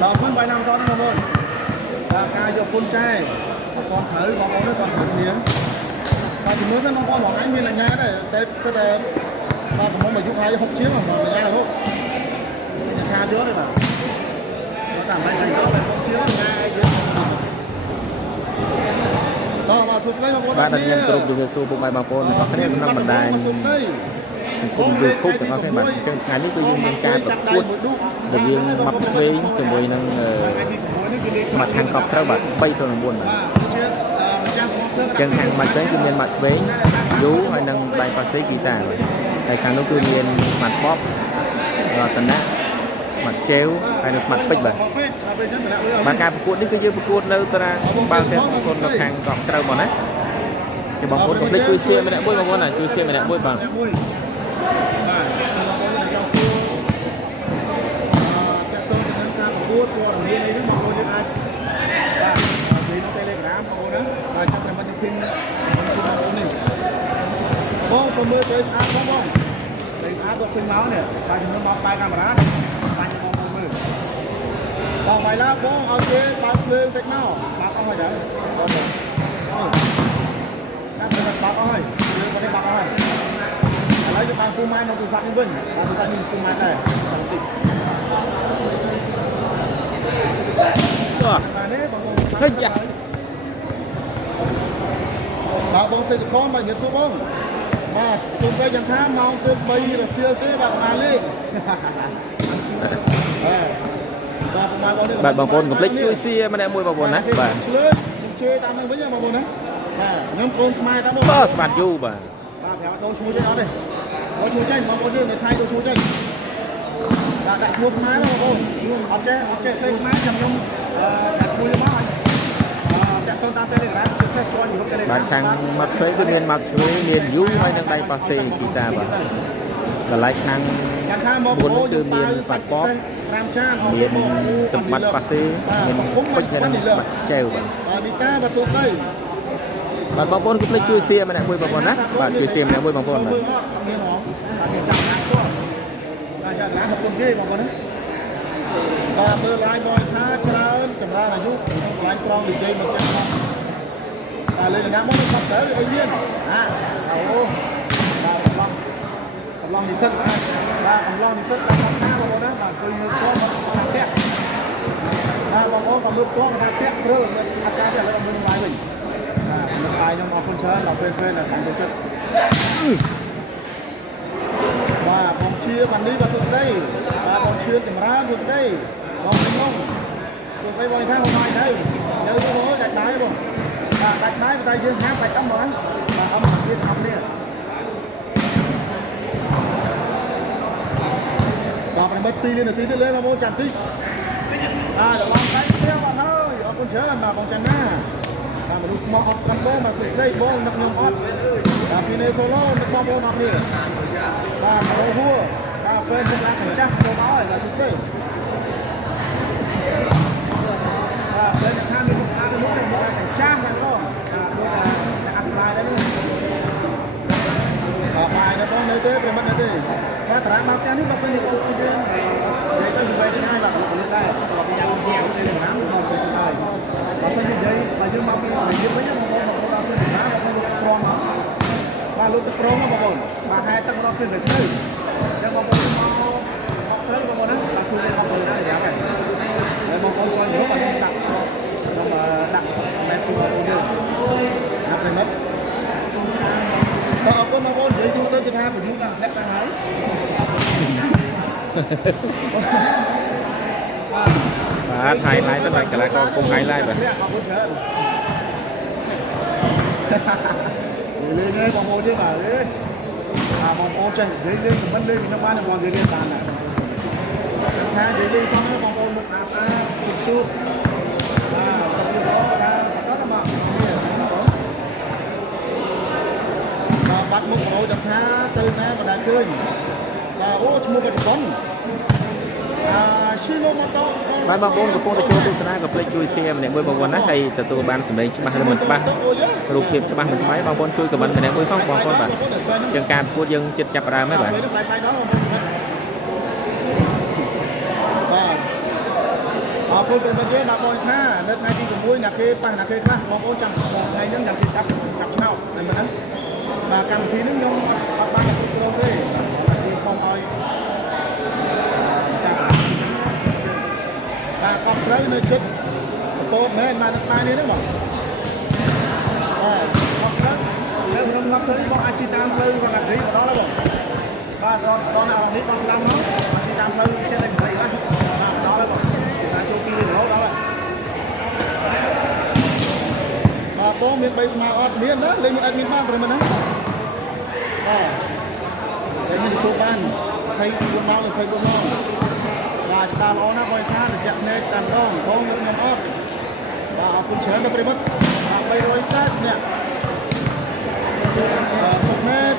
đào phun bài năm con không là cài cho phun chai còn thử còn có còn thử miếng và thì mới nó con bọn anh mình là nhà đấy tết sẽ là và cũng mà giúp hai học chiếu mà là nhà là không nhà trước đấy mà nó tạm lại thành đó là học chiếu nhà trước bạn đặt nhận trụ dùng số bộ bài bằng phone có cái này năm bản đài cùng YouTube thì có cái bản chân ngày lúc tôi dùng cha tập cuốn được riêng mặt thuế chuẩn bị năng mặt hàng cọp sao bạn bay tôi là buồn mà chân hàng mặt thuế cũng nên mặt thuế dú hay năng bài phát sĩ guitar tại kháng lúc tôi nên mặt pop tận đá mặt treo hay là mặt bích bạn ca cuốn đi cứ như cuốn đâu ta bao theo con mặt hàng cọp sao bọn đấy thì bằng cuốn complete chui xe mới đã bôi bằng cuốn này chui xe mới đã bôi bằng bông phần mưa tới áp bông bông lấy áp được khuyên máu nè bài chúng nó bóc tay camera bài chúng nó bông mưa còn bài lá bông ở trên bao khuyên cách nào bác không phải đấy đang phải bác không phải có đây bác không phải lấy cho bạn phun mai nó từ sẵn như bình bạn từ sẵn như phun mai này hết dạ bảo bông xây con mà nhớ số bông mà xung quanh chẳng thá mong tôi bây là siêu tế bạn mà lên bạn bằng con complete chui xe mà đã mua vào buồn á bạn chơi tao mới với nhau vào buồn á nấm con mai tao đâu bạn du bà đồ chú trên đó đây đồ chú trên mà có đưa người thay đồ chú trên là đại thuốc máy mà cô học chế xây máy chầm nhung đã chui lên máu bạn thằng mặt thuế cứ nên mặt thuế liền dú hay đang tay passe kita bà cả lại thằng muốn từ miền phạt pop miền sập mặt passe miền bích hay là mặt treo bạn bao con cũng lấy chui xe mà lại bôi bằng con á bạn chui xe mà lại bôi bằng con và mưa lái bòi khá trơn chầm ra là giúp lái con được dây 100 lên là ngã mốt nó tới ở viên cầm lòng thì sân cầm lòng thì sân là không khá vào đó mà tôi như có một thằng tét còn có còn mưa có một thằng tét rồi thằng cá thì là mưa ngoài mình một ai nhưng mà không chơi là phê là không tổ chức và bóng chia bàn đi vào từ đây và bóng chia chầm ra từ đây bóng đánh không từ đây bóng thang ngoài đây nhớ cái hố gạch đáy rồi và gạch đáy của tay dương hát gạch âm món và âm viên âm đi và phải mất tí lên là tí lên là bố chàn tí được lòng tay theo bạn ơi ở con chơi mà bóng chàn na và một lúc mò học cầm bố mà từ đây bố nập nhầm hót và khi này solo nập bóng bố nập đi và nó vua cà phê cũng là cảnh chắc đâu nói là chút đấy và đây là 21 này là cảnh chắc này đúng không đây là ăn bài đấy và bài nó có nơi tới về mất nơi tới và trả bao cái nước bao nhiêu câu chuyện đấy có gì vậy chứ ai bảo nó lên đây và bây giờ con treo đây là nắng không phải trên đây và sao như vậy mà dương bao nhiêu người dương mấy nhau mà nó không đá và không được con nó và lúc tập pro mà bọn và hai tập nó lên để chơi nhưng mà bọn nó học sớm của bọn nó là phương lên học rồi đấy giá này để bọn con cho nhớ và đặt đặt mẹ chung là cũng được đặt này mất và con mà con dưới chúng tôi từ hai của chúng là lẽ ra hái và hai lái rất là cả lại con cùng hai lái vậy lên đây bọn hồ chứ bảo đấy bọn ô chạy dưới lên vẫn lên nó qua là bọn dưới lên bàn này tha dưới lên xong nó bọn ô một xa sụt sụt xong rồi đó ra rất là mặn và bắt một ô chậm tha từ nay còn đã khơi và ô chung một cái con bạn bằng con của con chơi từ sana gặp lấy chui xe mà để bơi bằng quần á hay từ từ ban sầm đấy cho bạn mình ba rụt kịp cho bạn mình máy bằng con chui của mình để bơi không bằng con bạn chân cam của dân chết chập ra mấy bạn បងប្អូនប្រិយមិត្តយើងដាក់បងថានៅថ្ងៃទី6អ្នកគេប៉ះអ្នកគេខ្លះបងប្អូនចាំថ្ងៃហ្នឹងចាំគេចាប់ឆ្នោតតែមិនហ្នឹងបាទកម្មវិធីនេះខ្ញុំអត់បានគ្រប់គ្រងទេខ្ញុំខំឲ្យចាប់បាទកប់ស្រូវនៅជិតបន្ទោមែនមកថ្ងៃនេះហ្នឹងបងកប់ស្រូវលើក្នុងកប់ស្រូវបងអាចជិះតាមផ្លូវរ៉ាឌីមកដល់ហើយបងបាទដល់នៅអានេះបងស្ដាំមកជិះតាមផ្លូវចេះតែ8ខ្លះបាទដល់ហើយបងចូលទីនេះរហូតដល់ហើយបាទបងមាន3ស្មាអត់មានណាលេងមានអត់មានបានព្រមណាតែមានជួបបាន24ម៉ោង24ម៉ោងបាទច្បាស់ល្អណាស់បងថារយៈភ្នែកតាមដងបងយកខ្ញុំអត់បាទអរគុណច្រើនដល់ប្រិមិត្តបាទ340នាក់សុខមេត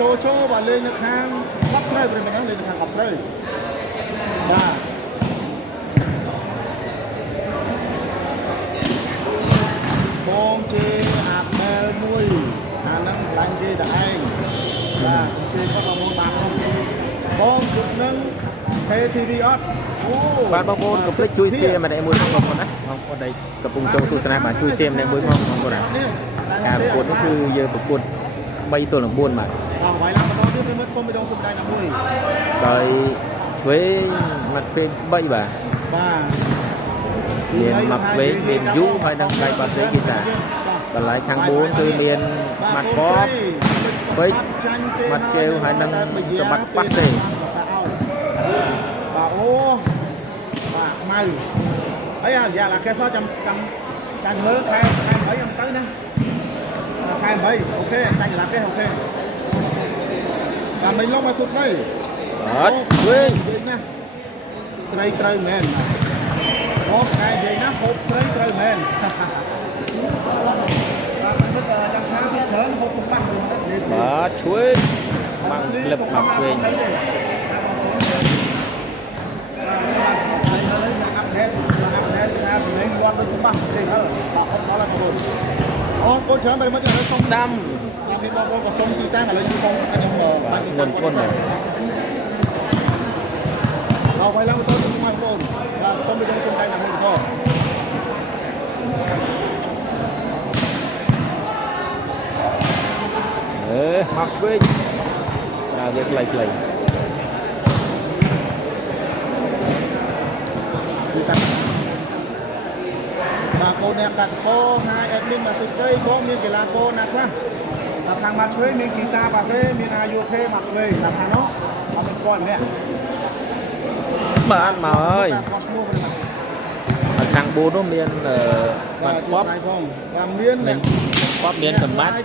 ចូលបាទលេងនៅខាងកប់ស្រូវប្រិមិត្តណាលេងនៅខាងកប់ស្រូវបាទបងជេអាប់មែលមួយអានឹងខ្លាញ់គេតែឯងបាទជេគាត់មកបានបងជិតនឹង KTV អត់អូបាទបងប្អូនកុំភ្លេចជួយ share ម្នាក់មួយបងប្អូនណាបងប្អូនដែលកំពុងចូលទស្សនាបាទជួយ share ម្នាក់មួយមកបងប្អូនណាការប្រកួតនេះគឺយើងប្រកួត3ទល់នឹង4បាទអ្វីឡើងបន្តទៀតមិត្តសូមម្ដងសុំដៃណាមួយដោយឆ្វេងមាត់ឆ្វេង3បាទបាទមានមាត់ឆ្វេងមានយូហើយនឹងដៃបាត់ឆ្វេងគេតាបន្លែខាង4គឺមានស្មាតពបពេជ្រមាត់ជើងហើយនឹងសម្បត្តិប៉ះទេបាទអូបាទម៉ៅអីអាយ៉ាឡាកែសចាំមើលខែ8ខ្ញុំទៅណាខែ8អូខេចាញ់ឡាកែអូខេបាទមិញឡងមកសុខស្ដីអត់វិញណាស្រីត្រូវមែនអូខែនិយាយណាហូបស្រីត្រូវមែនបាទចាំថាពីច្រើនហូបកំបាំងបាទជួយបាំងក្លឹបមកឆ្វេងអាប់ដេតថាសម្លេងគាត់ដូចច្បាស់ចេះហើយបាទអត់ដល់ហើយបងប្អូនអូនកូនច្រើនប្រិមិត្តឥឡូវសុំដាំតាមមានបងប្អូនក៏សុំទីតាំងឥឡូវខ្ញុំបាទងន់គុណបាទเอาไว้แล้วต้นมาโดนส้มไปโดนส้มได้หนักเลยพ่อមកឆ្វេងប្រើវាខ្លីបាទកូនអ្នកកាត់កោហើយអេដមីនមកសុខស្ដីបងមានកីឡាករណាខ្លះតាមខាងមកឆ្វេងមានគីតាប៉ាសេមានអាយុខេមកឆ្វេងតាមខាងនោះអត់មានស្គាល់ម្នាក់បានមកហើយខាង4នោះមានបាត់បបមានបបមានសម្បត្តិមាន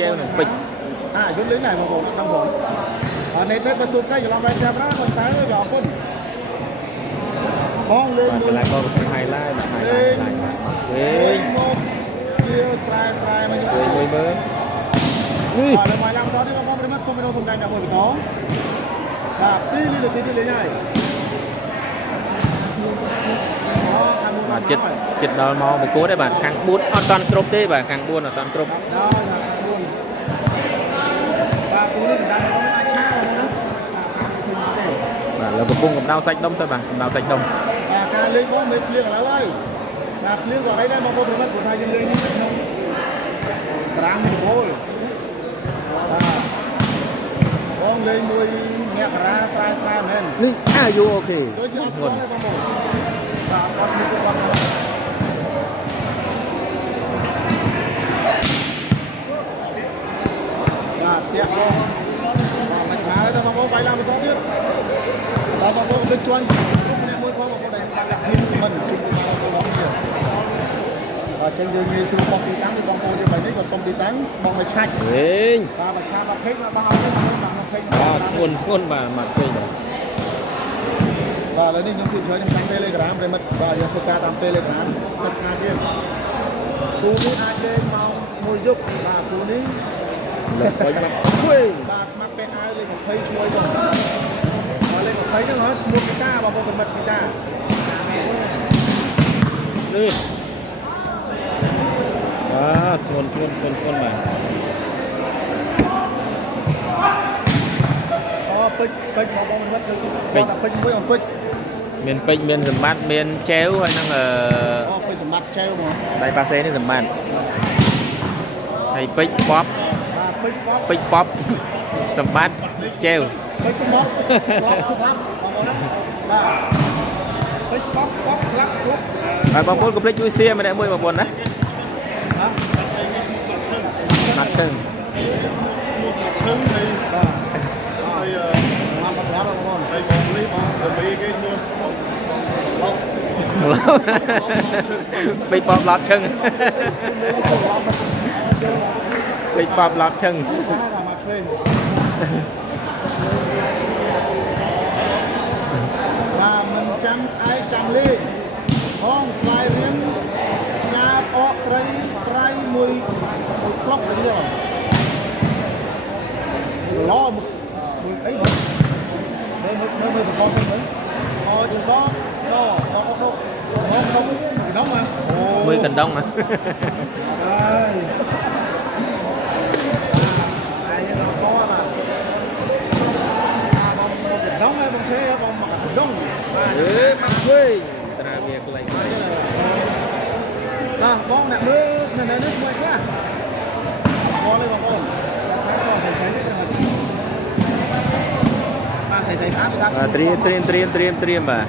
ជើងនិងពេជ្រយល់លេងដែរបងប្អូនដល់បងនេះទៅបើសួរស្ដីច្រឡំដែរចាប់ណាបងតើយកអរគុណបងលេងកន្លែងបងហាយឡាយមកវិញមកជាស្រែមកយកមួយមើលបាទលើមកឡើងដល់នេះបងប្អូនប្រិមត្តសូមសំដែងដល់មួយបន្តបាទ2នាទីទីលេងហើយបាទចិត្តដល់មកប្រកួតទេបាទខាង4អត់តាន់គ្រប់ទេបាទខាង4អត់តាន់គ្រប់បាទគូនេះកម្ដៅអាចឆាណាបាទលើកំពុងកម្ដៅសាច់ដុំសិនបាទកម្ដៅសាច់ដុំបាទការលេងបងមិនភ្លៀងឥឡូវហើយបាទភ្លៀងក៏អីដែរបងប្អូនប្រិមត្តព្រោះថាយើងលេងនេះក្នុងតារាងនេះបងបាទបងលេងមួយអ្នកតារាស្រែមែននេះអាយុអូខេដូចជាអត់ស្គាល់ទេបងប្អូនបាទអត់មានគាត់បាទទៀតបងមិនបានទេបងប្អូនបាយឡើងបន្តទៀតបងប្អូនទៅជន់អ្នកមួយផងបងប្អូនដែលដាក់ហ៊ីមមិនជិះមកបងទៀតបាទចឹងយើងងាយស្រួលបោះទីតាំងពីបងប្អូនយើងបែបនេះក៏សុំទីតាំងបងឲ្យឆាច់វិញបាទបើឆាមកពេកបងឲ្យទៅមកពេកបាទធ្ងន់បាទមកពេកបាទឥឡូវនេះខ្ញុំជួយខ្ញុំតាម Telegram ប្រិមិត្តបាទយើងធ្វើការតាម Telegram សិក្សាទៀតគូនេះអាចលេងម៉ោង1យប់បាទគូនេះលើកវិញមកវិញបាទស្មាត់ពេកអាវលេខ20ឈ្មោះបងបាទលេខ20ហ្នឹងហ៎ឈ្មោះគីតាបងប្អូនប្រិមិត្តគីតានេះបាទធ្ងន់បាទពេជ្របងប្អូនមិត្តគឺគាត់តែពេជ្រមួយអំពេជ្រ miền pin miền sầm bát miền chéo hay năng ពេលសម្បត្តិចែវមក đây ba xeនេះសម្បត្តិហើយពេជ្រป๊อป បាទពេជ្របប ពេជ្រป๊อปសម្បត្តិចែវ ពេជ្របបក្លាប់បងប្អូនបាទពេជ្របបក្លាប់គ្រប់ ហើយបងប្អូនកុំភ្លេចជួយ share ម្នាក់មួយបងប្អូនណា ណា ណាត់ជើង ឈឹងទៅបាទហើយមកប្រាប់បងប្អូនទៅបងលីបងទៅគេឈ្មោះបប ពេជ្រป๊อปឡត់ជើងពេជ្រป๊อปឡត់ជើង មកឆ្វេងបាទមិនចាំស្អែកចាំលេងផងស្លាយរៀងញ៉ាអកត្រីប្រៃមួយក្លុកទៅទៀតឡមួយអីបងមើលប្រកបទៅអូជបងđóng mà មួយកណ្ដុងណា ơi ai nó có mà bông đóng hay bông xe bông mà đóng mặc quê ta việc lại ta bông nè nước này nước ngoài quá bông lên bông ôn cái so sánh sánh đấy mà sánh sánh sát và triêm bà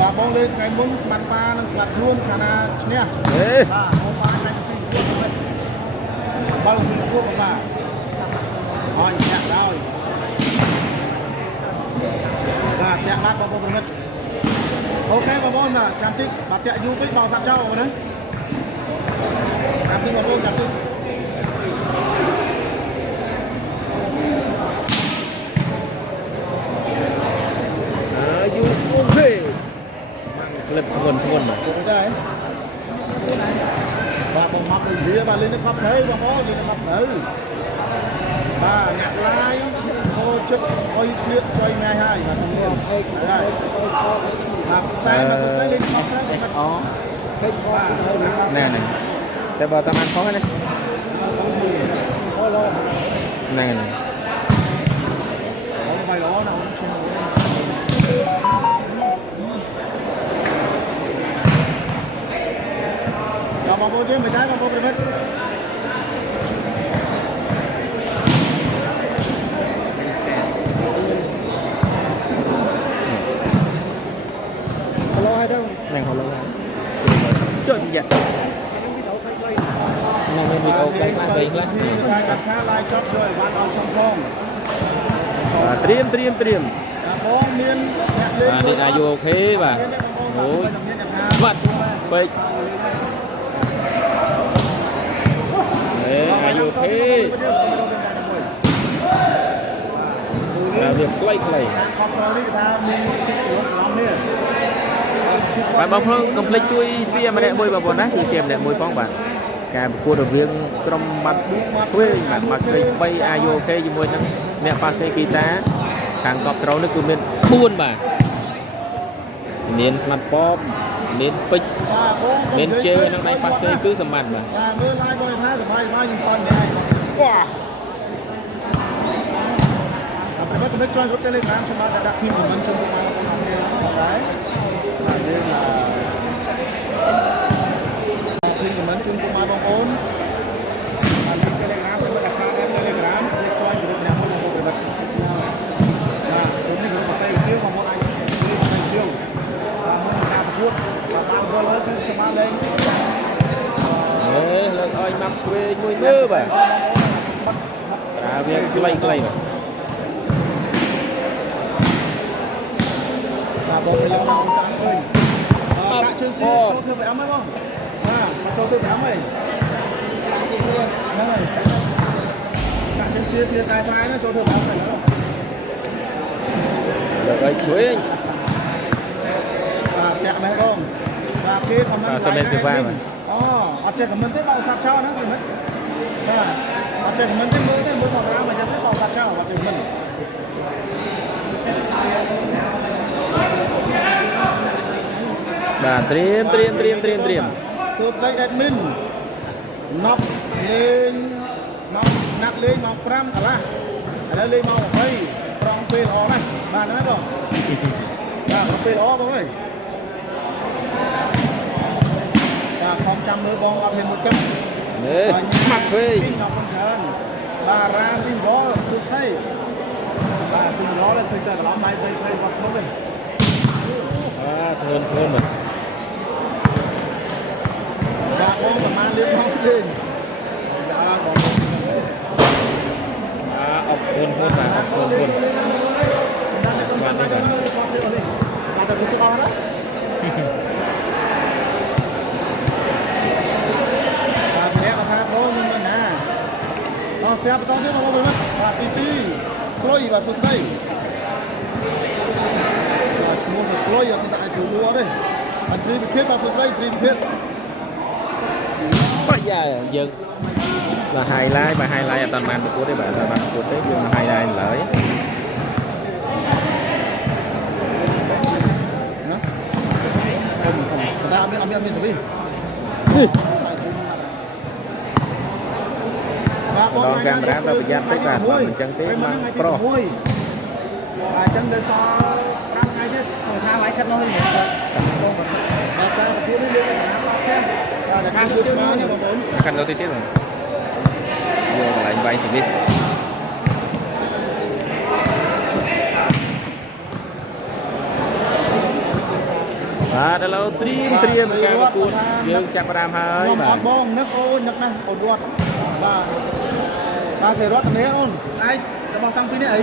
បាទបងលេងថ្ងៃមុនស្មាត់ប៉ានិងស្លាត់ខ្លួនខាងណាឈ្នះបាទបងប៉ាចាញ់ពីខ្លួនបើពីខ្លួនបងបាទអរចាក់ដល់បាទចាក់បាត់បងប្អូនប្រិមិត្តអូខេបងប្អូនបាទចាំតិចបាទចាក់យូរពេកបោកសាប់ចោលបងណាចាំតិចបងប្អូនចាំតិចយូរអូខេ clip thôn mà và bông mặt dưới và lên nước bắp sấy và có lên nước bắp sấy và nhạc lái cô chức quay tuyết quay ngày hai và thằng nguồn đây và sai mà tôi lên bắp sấy ó nè này tay bờ tam ăn khó cái này nè này không phải đó nàoបងប្អូនយើងមិនដែរបងប្អូនប្រិមិត្តហឡូហើយទៅនឹងហឡូហើយចុចយ៉ានៅមានវីដេអូខ្លីខ្លះខ្លះការកាត់ខាឡាយចប់យកឲ្យបានដល់ចំផងត្រៀមបងមានអ្នកលេងនេះអាយុអូខេបាទអូយបាត់ពេកអាយុខេវាខ្លីខំស្រោនេះគេថាមានទីក្រុមឡងនេះបាទបងប្អូនកុំភ្លេចជួយ share ម្នាក់មួយបងប្អូនណាជួយ share ម្នាក់មួយផងបាទការប្រកួតរវាងក្រុមបាត់ឆ្វេងបាទមកលេខ3អាយុខេជាមួយនឹងអ្នកប៉ាសេគីតាខាងកប់ត្រូលនេះគឺមាន4បាទមានស្មាត់ប៉បមានពេជ្រមានជើងនឹងដៃប៉ាសេគឺសម្បត្តិបាទមើលឡាយបងថាសប្បាយខ្ញុំសន់ដែរវ៉ាប្រិមិត្តចូលរត់ Telegram សម្រាប់ដាក់ team មិនជុំមកដែរបាទយើងteam មិនជុំមកបងប្អូនបាទ Telegram ទៅដាក់ខាង Telegram ចូលចូលរត់អ្នកមកបងប្អូនបាទខ្ញុំនេះរត់ទៅជឿបងប្អូនអាចជឿទៅជឿបាទមកការប្រកួតបាទតាមវល់ហើយគឺសម្រាប់លេងលើកឲ្យមកឆ្វេងមួយមើលបាទវាខ្លីបាទបងលេងមកតាមឃើញដាក់ជើងទៀតចូលធ្វើ5ហើយបងបាទចូលធ្វើ5ហើយហ្នឹងហើយដាក់ជើងទៀតទៀតតែណាចូលធ្វើ5ហើយលើកឲ្យឆ្វេងបាទតាក់មែនបងបាទគេខមមិនសមែនសេវាបាទអូអត់ចេះខមមិនទេបោកសាប់ចោលហ្នឹងមិនបាទអត់ចេះខមមិនទេមើលធម្មតាមកចឹងទេបោកសាប់ចោលអត់ចេះមិនបាទត្រៀមសួស្ដី admin ណប់លេងមកណាត់លេងមក5កន្លះឥឡូវលេងមក20ប្រង ពេលល្អណាស់បានណាបងបាទពេលល្អបងអើយបាទខំចាំមើលបងអត់ហ៊ានមួយគិតមកធ្វើខ្ញុំមិនច្រើនបាទរ៉ាស៊ីវ៉លសុស្ដីបាទស៊ីវ៉លទៅទៅកន្លងដៃទៅស្រីបាត់នោះវិញធ្ងន់បាទបាទបងប្រហែលលៀបមកទេអបគុណបាទអបគុណស្វាគមន៍បាទបាទទៅទៅអស់ណាបាទអ្នកថាបងមិនណាអស់ស្រាប់បន្តទៀតបងប្អូនបាទទីស្លុយបាទសុស្ដីបាទឈ្មោះស្លុយអត់ដាក់ឲ្យស្រួលទេអត់ព្រីវិធីបាទសុស្ដីព្រីវិធីបាទយើងបាទ highlight បាទ highlight អត់បានប្រកួតទេបាទអត់បានប្រកួតទេយើង highlight ឡើយណាអត់មានទៅវិញដល់កាមេរ៉ាទៅប្រយ័ត្នតិចបាទបើមិនចឹងទេមកប្រុសអញ្ចឹងដល់សល់5ថ្ងៃទៀតថាឲ្យខិតនោះវិញបងបាទតាប្រពន្ធនេះលើកណាមកទេបាទខាងជួយស្មើនេះបងប្អូនខាងទៅទៀតបងយកកន្លែងវាយជីវិតបាទឥឡូវត្រៀមការប្រកួតយើងចាប់ផ្ដើមហើយបាទបងនឹកអូននឹកណាស់អូនរត់បាទសេរត់ទៅនេះអូនឯងរបស់តាំងពីនេះអី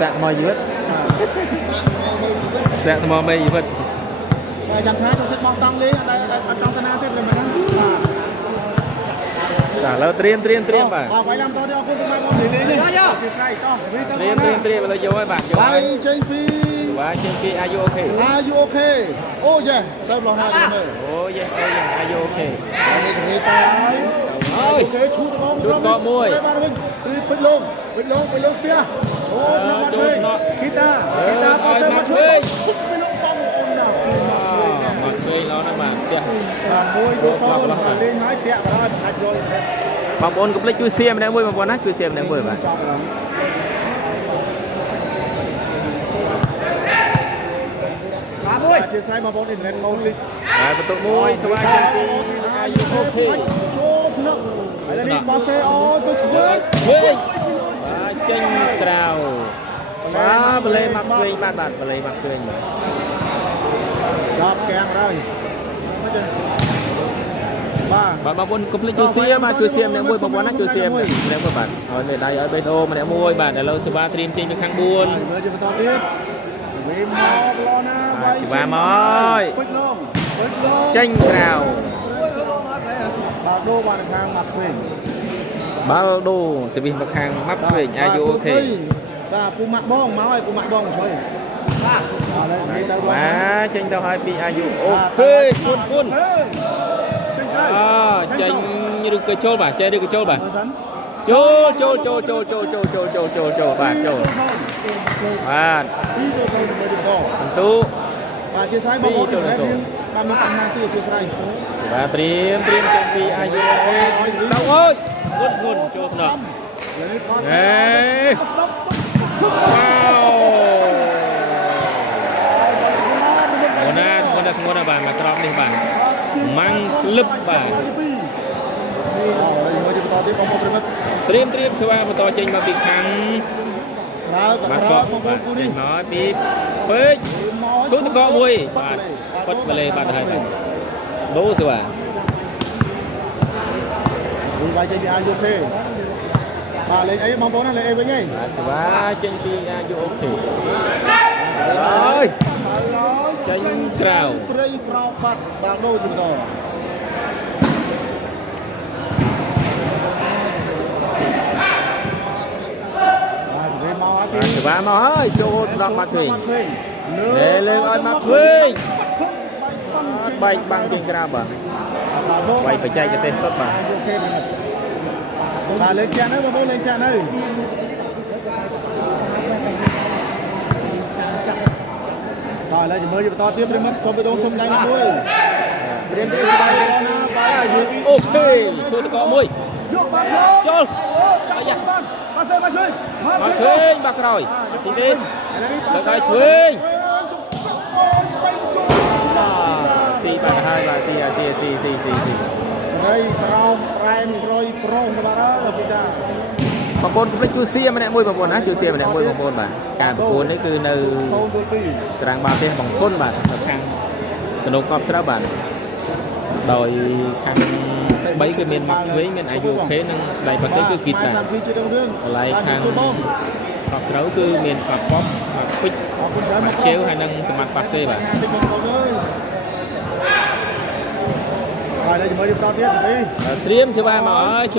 សាក់មកជីវិតសាក់ថ្មមេជីវិតតែចាំថាចូលចិត្តបោះតង់លេងអត់ចង់ទៅណាទេព្រមមិនហ្នឹងបាទឥឡូវត្រៀមបាទវាយឡើងតទៅអរគុណទៅបងលេងនេះជាស្រ័យតោះត្រៀមឥឡូវយកហើយបាទយកហើយចេញពីAre you okay អូយេទៅឡោះណាទៅមើលអូយេAre you okay នេះជំនាញតើហើយអូខេឈូតកមួយបាទវិញគឺពេញលងផ្ទះអូខ្ញុំមកជួយគីតាប៉ាសើមកជួយពេញលងបងអូនណាមកជួយឡោណាបាទផ្ទះបាទមួយទៅសល់លេងហើយតាក់ក៏អាចយល់បងប្អូនកុំភ្លេចជួយសៀមម្នាក់មួយបងប្អូនណាជួយសៀមម្នាក់មួយបាទជាស្រ័យបងប្អូនអ៊ីនធឺណិតម៉ូលីកហើយបន្ទុកមួយស្វាគមន៍ពីអាយុអូខេចូលថ្នាក់ហើយនេះបោះសេអូទៅឆ្វេងបាទចេញក្រៅបាទបលេមកវិញបាទបលេមកវិញបាទចាប់កាំងហើយបាទបងប្អូនកុំភ្លេចជួយសៀមជួយសៀមម្នាក់មួយបងប្អូនណាជួយសៀមម្នាក់មួយបាទហើយមេដៃឲ្យបេតអូម្នាក់មួយបាទឥឡូវសេវាត្រៀមចេញទៅខាង4មើលជាបន្តទៀតវិញមកឡណាបាទសេវាមកហើយចេញក្រៅបាទដូរបានខាងមកឆ្វេងបាល់ដូរសេវីសមកខាងម៉ាប់ឆ្វេងអាយុអូខេបាទពូម៉ាក់បងមកឲ្យពូម៉ាក់បងឆ្វេងបាទបាទចេញទៅឲ្យពីអាយុអូខេគុណចេញឬក៏ចូលបាទចេញឬក៏ចូលបាទចូលបាទចូលបាទ2-0បន្ទូបាទជាស្រ័យបងប្អូនបានមានអំណាចទៀតជាស្រ័យបាទត្រៀមចេញពីអាយុអូខេដល់អូយងុនចូលថ្នាក់ហេវ៉ាវធ្ងន់ណាស់បាទមកក្របនេះបាទម៉ាំងលឹបបាទមកទីបន្តទៀតបងប្អូនប្រិមិត្តត្រៀមស្វាបន្តចេញមកពីខាងបាទបងប្អូនគូនេះចេញមកពីពេកឈូតកកមួយបាទផុតបលេបាទហើយបាទដូស្វាវាយចេញពីអាយុអូខេបាទលេងអីបងប្អូនណាលេងអីវិញហីបាទស្វាចេញពីអាយុអូខេហើយចេញក្រៅព្រៃប្រោបាត់បាទដូទីបន្តសេវាមកហើយចូលដល់មកធ្វើលើកឲ្យមកធ្វើបែកបាំងជាងក្រៅបាទបែកបច្ចេកទេសសុទ្ធបាទអូខេបាទលេងចាក់នៅបងប្អូនលេងចាក់នៅបាទឥឡូវមើលបន្តទៀតប្រិមិត្តសូមបេះដូងសូមដៃមួយព្រៀនស្បាយរណា ok chua có mùi chôn chạy ra mà thuyền bạc rồi xin tin là sai thuyền xì bạc hai và xì đây rau ren rồi pro các bạn đó là kita บางคนก็ช่วยเสียมันเนี่ยมวยบางคนนะช่วยเสียมันเนี่ยมวยบางคนบ่าการประกวดนี่คือในตารางบาเต้บางคนบ่าทางกระโดดกอบสระบ่าโดยทางใบคือเมียนมักเว้ยเมียนอายุเพนึงใบปัสเซ่คือกิจบ่าอะไรทางกอบสระคือเมียนปักป๊อปปักปิดปักเชลให้นั่งสมัครปัสเซ่บ่าเตรียมสบายมาโช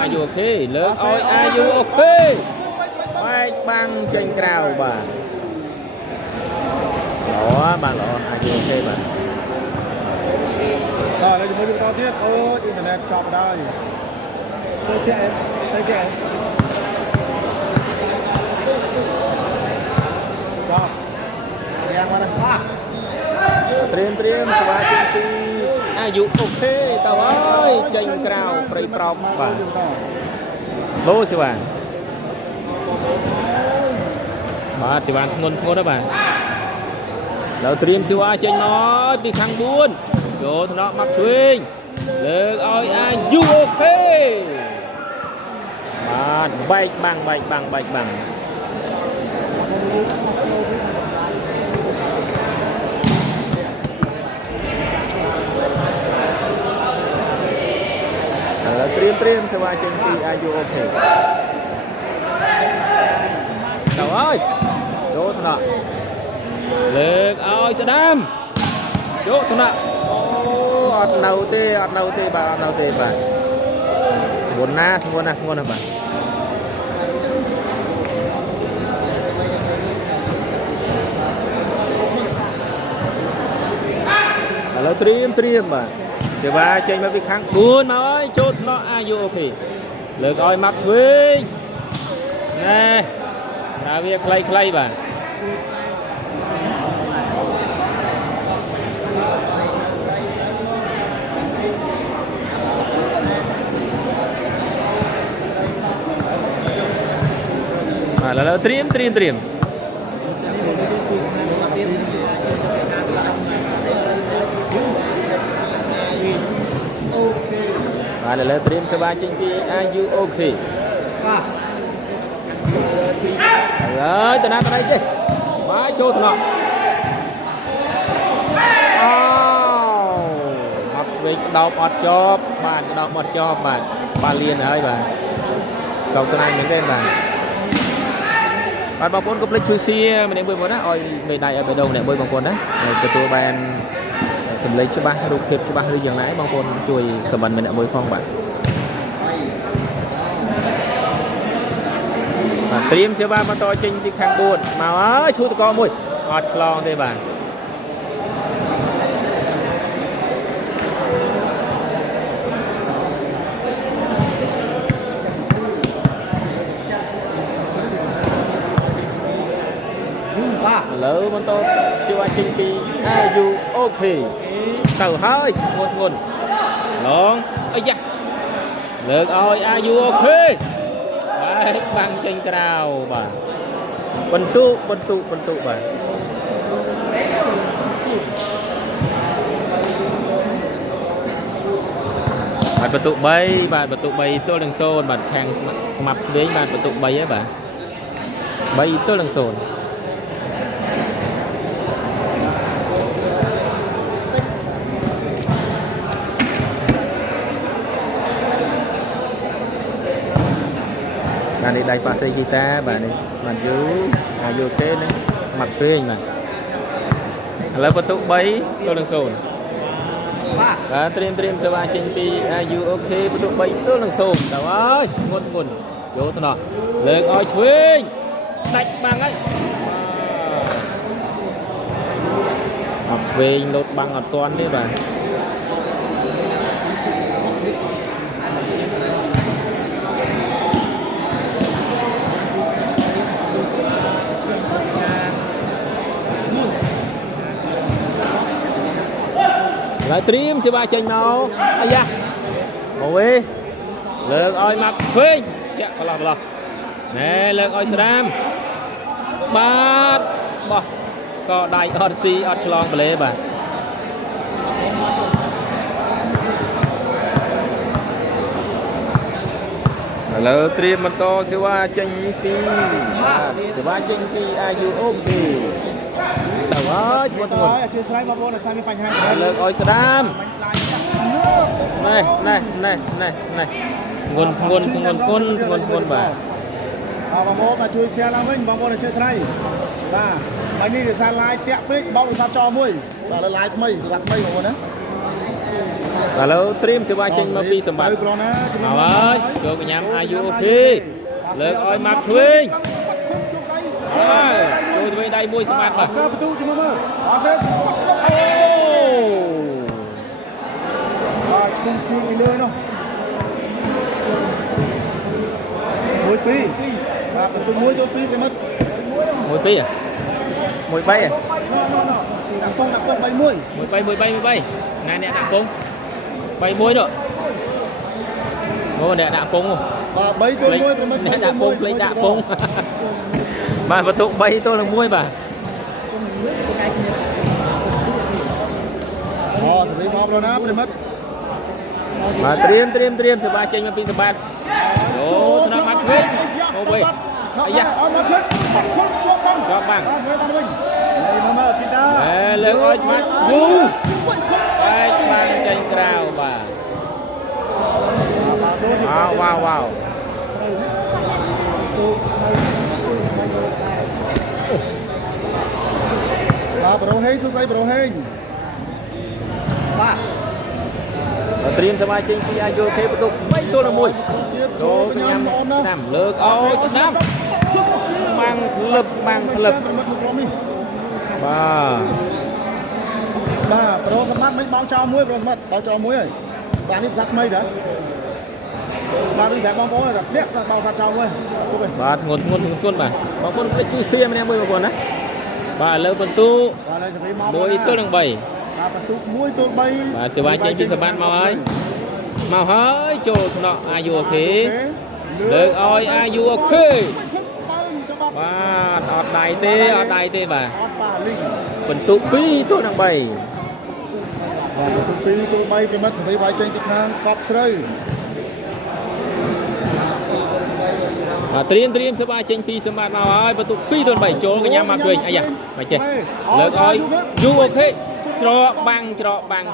อายุโอเคเลิกอ้อยอายุโอเคไปบังเจงกราวบ่าหล่อบ่าหล่ออายุโอเคบ่าเราจะมาดูตอนที่เขาอินเทอร์เน็ตช็อปได้ใช่แก่ช็อปเรียกว่าอะไรเตรียมสบายจริงๆอายุโอเคแต่ว่าเจงกราวปรีปรอมบ่าโลสิบ่าบ่าสิบ่างนนะบ่าเราเตรียมสิว่าเจงน้อยปีขังบุญโยธนามักช่วยเลิกอ้อยอายุโอเคมาใบบังแล้วเตรียมสว่าเจงปีอายุโอเคแต่ว่าโยธนาเลิกอ้อยสะดำโยธนาอดเนาเตบ่าวนนะบ่าแล้วเตรียมบ่าเดี๋ยวว่าเจงมาไปครั้งบุญมาอ้อยโจทย์เนาะอายุโอเคเลิกอ้อยมักช่วยนี่นาเวียใครบ่าแล้วเตรียมแล้วเตรียมสบายจริงปีอายุโอเคเลยแต่นั่นอะไรจีมาโจทย์เนาะมักเวกดาวปอดจอบบ้านดาวปอดจอบบ้านเรียนอะไรบ้านสองสนามเหมือนกันบ้านบางคนก็เล่นช่วยเสียมันเนี่ยบางคนนะอ้อยไม่ได้เอาไปดงเนี่ยบางคนนะแต่ตัวแบรนด์สำเร็จใช่ป่ะรูปเก็บใช่ป่ะหรืออย่างไรบางคนช่วยขบันมันเอาไปคล้องบ้านเตรียมเสียบ้านมาต่อจริงที่แข่งบูดมาชูตะกอมวยอดคลองได้บ้านแล้วมันต่อชื่อว่าจริงปีอายุโอเคเต่าเฮ้ยงนลองไอ้ยักเลิกอ้อยอายุโอเคบังเจงกราวบ่าบรรทุบ่าบัดประตูใบตัวหนึ่งโซนบัดแทงมับเลี้ยงบัดประตูใบấyบ่าใบตัวหนึ่งโซนbạn này đánh passe guitar bạn này mặt vô thế này mặt phê mà là bắt tụ bay tôi đang sồn và trim sẽ vào trên pi you ok bắt tụ bay tôi đang sồn đâu ơi ngon vô tôi nào lên oi phê đánh bằng ấy học về lột bằng ở toàn đấy bạn lại trim sẽ ba chênh máu ai da ôi lợn oi mặt phê dạ có nè lợn oi sram bát bỏ có đại oxy oxlong bể bà lợn trim mình to sẽ ba chênh pi sẽ ba chênh pi ai du ôm pi đầu ơi chưa slide vào là sang cái phanh hai lợn oi sram này nguồn bà bóng bố mà chui xe lao mình bóng bố là chơi slide và anh đi để ra lái tẹt phích bóng ra cho mui và là lái mây gặt mây của nó và lâu trim sẽ ba chân mà pi sầm bạc nào ơi cho cái nhám ai vô khi lợn oi mặc thuyền rồi bên đây mui sầm bạc bà chung xin đi nơi nó mùi pi và tôi muối tôi pi cái mất mùi pi à mùi bay à nặng con bay muối mùi bay này nè nặng con bay muối nữa ngô nè nặng con và bay tôi muối cái mất nè nặng con lấy nặng con bà vật dụng bay tôi là muối bà sẽ bị bóp rồi nè cái mất mà trim sẽ ba chân mà pi sầm bạc ô nó mặc hết ô bê ấy da cho bằng lợn ơi mặc vu ai mang chân cào bà wow bro hên số say bro hên ba trimสมาชิกที่อายุเทปตุกไม่ตัวละมวยโตเป็นยำน้ำเลิกเอาน้ำมังพลึบba proสมัครไม่บ้องจอมวยproสมัครต่อจอมวยบ้านนี้ซักไม่เด้อบ้านนี้แต่บ้องโป้เลยแบบเนี้ยบ้องซักจอมวยบ้านงดบ่บางคนไปจูเซียมันเนี่ยมวยบางคนนะบ้านเลิกประตูมวยตัวหนึ่งใบประตูมวยตัวใบสบายใจจิตสบายมาเฮ้ยโจทย์เนาะอายุโอเคเลิกอ้อยอายุโอเคบ้านอดได้เต้บ่เป็นตุปีตัวหนึ่งใบตุปีตัวใบเป็นมัดสบายใจติดทางปรับเสยเตรียมสบายใจปีสมัติมาเฮ้ยประตูปีตัวใบโจกันยามมาด้วยไอ้ยังไม่ใช่เลิกอ้อยยูโอเคจรบังบาน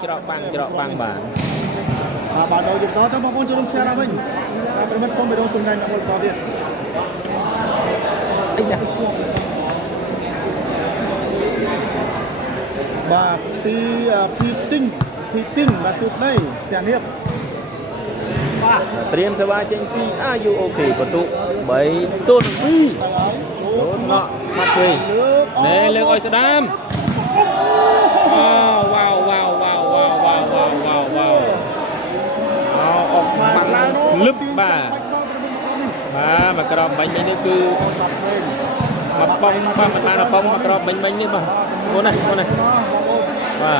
บานเราจุดต่อต้องมองคนจุดเสียแล้วมั้งเป็นมันส้มไปโดนส้มแดงนักบอลต่อเดียดบาพีติ้งมาสุดเลยอย่างเนี้ยเตรียมสบายใจปีอายุโอเคประตูใบต้นปีต้นเนาะมาคุยเน่เลิกอ้อยสดามว้าวเอาออกมาลึบบ่ามากรอบบังนี่คือมาป้องป้ามามากรอบบังนี่บ่โน่นว่า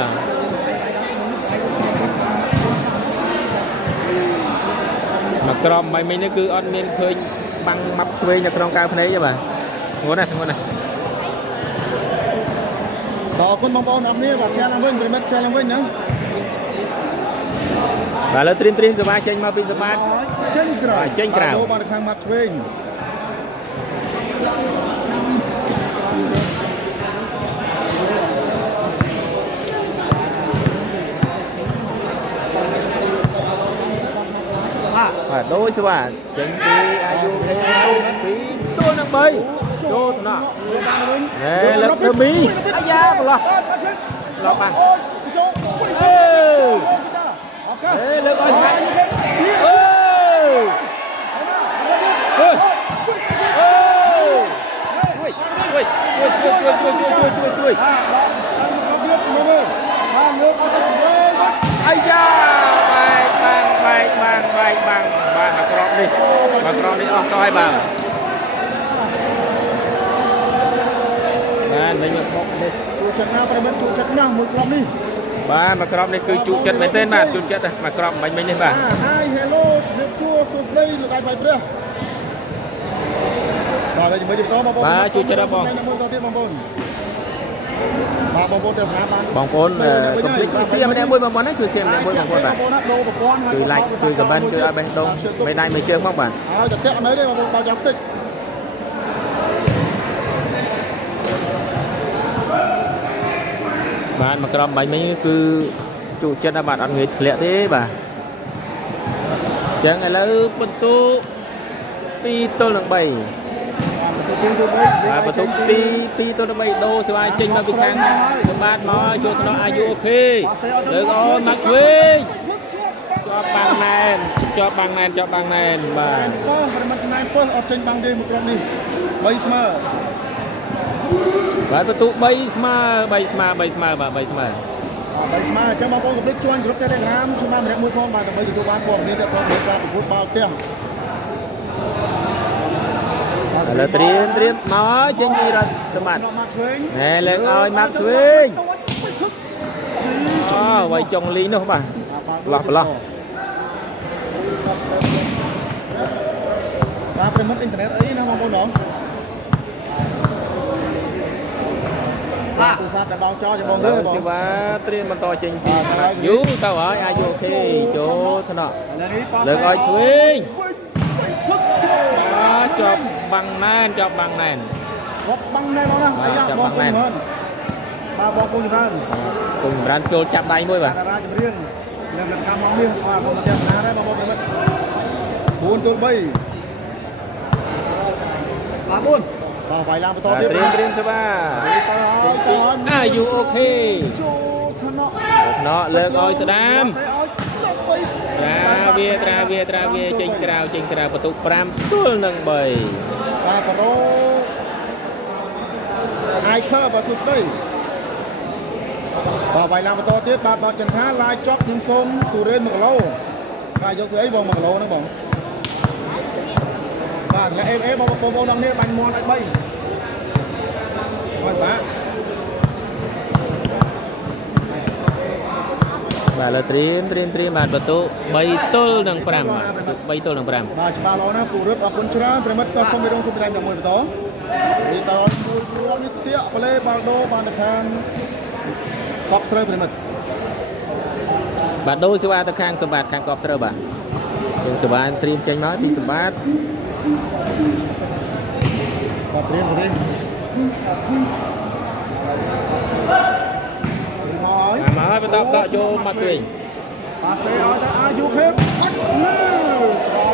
มากรอบบังนี่คือออนเมียนเคยบังมับช่วยในกรองกลางพนัยใช่ป่ะโน่นต่อคนมองบอลอันนี้ว่าเสียลำเว้นเป็นมัดเสียลำเว้นนะvà lên trimสบายใจมาปีสบายเช่นกล่าวบอลทางมัดเว้นโดยสบายเจนปีอายุเท่าปีตัวนักใบโจทย์น่ะเลิกเริ่มมีอายาบ่รอปังเลิกอ้อยช่วยอายาบางมากรอบนี่ออกต่อยบางนั่นไม่มีพกเลย จูจัดหน้าประเมินจูจัดหน้ามือกรอบนี่ បាទមកក្រមនេះគឺជក់ចិត្តមែនទេបាទជក់ចិត្តមកក្រមមិននេះបាទ Hi hello ជំរាបសួរសួស្ដីលោកដៃបាយព្រះបាទហើយជាមួយទៅបងប្អូនបាទជួយចិត្តបងមួយតទៀតបងប្អូនបាទបងប្អូនទៅស្នាបាន បងប្អូនកុំភ្លេចគឺសៀមម្នាក់មួយបងប្អូនណាគឺសៀមម្នាក់មួយបងប្អូនបាទ បងប្អូនណាដូរប្រព័ន្ធ គឺ like គឺ comment គឺឲ្យបេះដូងមេដៃមួយជើងមកបាទ ហើយតែតាក់នៅទេបងប្អូនបើចាំតិច បាទមកក្រមបាញ់មិញគឺជក់ចិត្តបាទអត់ងាយធ្លាក់ទេបាទអញ្ចឹងឥឡូវបន្ទូ2ទល់នឹង3 បាទបន្ទុកទី2ទល់នឹង3ដូរសេវាចេញមកពីខាងបាទមកចូលទៅអាយុអូខេលើកអូនមកឆ្វេងជាប់បាំងណែនជាប់បាំងណែនជាប់បាំងណែនបាទ ប៉ុលមិនណែនប៉ុលអត់ចេញបាំងទេមួយក្រុមនេះ3ស្មើ បាទបន្ទុក3ស្មើ3ស្មើ3ស្មើបាទ3ស្មើ 3ស្មើអញ្ចឹងបងប្អូនកុំភ្លេចជួយក្រុម Telegram ជួយបានម្នាក់មួយផងបាទដើម្បីទទួលបានព័ត៌មានទាក់ទងនឹងការប្រកួតបាល់ផ្ទះ ឥឡូវត្រៀមមកហើយចេញពីរដ្ឋសម្បត្តិណែលើកឲ្យមកឆ្វេងអូវាយចុងលីនោះបាទប្លោះបាទប្រិមិត្តអ៊ីនធឺណិតអីណាបងប្អូនបងបាទទូរស័ព្ទដែលបោកចោលចាំបងលើបង សេវាត្រៀមបន្តចេញពីយូទៅហើយអាយុអូខេចូលថ្នាក់លើកឲ្យឆ្វេងជាប់បាំងណែនជាប់បាំងណែន បាំងណែនបងណាអាយ៉ាបងប្អូនមើលបាទបងប្អូនច្រើន គុំប្រានចូលចាប់ដៃមួយបាទ តារាចម្រៀងនៅក្នុងកម្មមកនេះបាទបងប្អូនទាំងណាដែរបងប្អូនមិត្ត4ទល់3បាទ4បាទវាយឡើងបន្តទៀត ត្រៀមសេវា ទៅហើយ អាយុអូខេ ចូលថ្នាក់ ថ្នាក់លើកឲ្យស្ដាម ត្រាវាចេញក្រៅបន្ទុក5ទល់នឹង3 បាទប្រូអាយខើបាទសួស្ដីបាទវាយឡើងបន្តទៀតបាទបោកចន្ទថាឡាយចប់ខ្ញុំសូមទូរ៉េន1គីឡូបាទយកទៅអីបង1គីឡូហ្នឹងបងបាទអ្នកអេបងប្អូនអរគ្នាបាញ់មាន់ឲ្យ3បាទបាទលើត្រៀមបាទបន្ទុក3ទល់នឹង5បន្ទុក3ទល់នឹង5 បាទច្បាស់ល្អណាស់ពលរដ្ឋអរគុណច្រើនប្រិមិត្តក៏សូមវិរងសុខតែមួយបន្តនេះតមួយគ្រួនេះទៀកប្លេបាល់ដូបានទៅខាងកប់ស្រូវប្រិមិត្ត បាទដូរសេវាទៅខាងសម្បត្តិខាងកប់ស្រូវបាទយើងសេវាត្រៀមចេញមកពីសម្បត្តិ បាទត្រៀមមកហើយបន្តដកចូលមកវិញ បាទសេឲ្យទៅអាយុខេបអត់លើ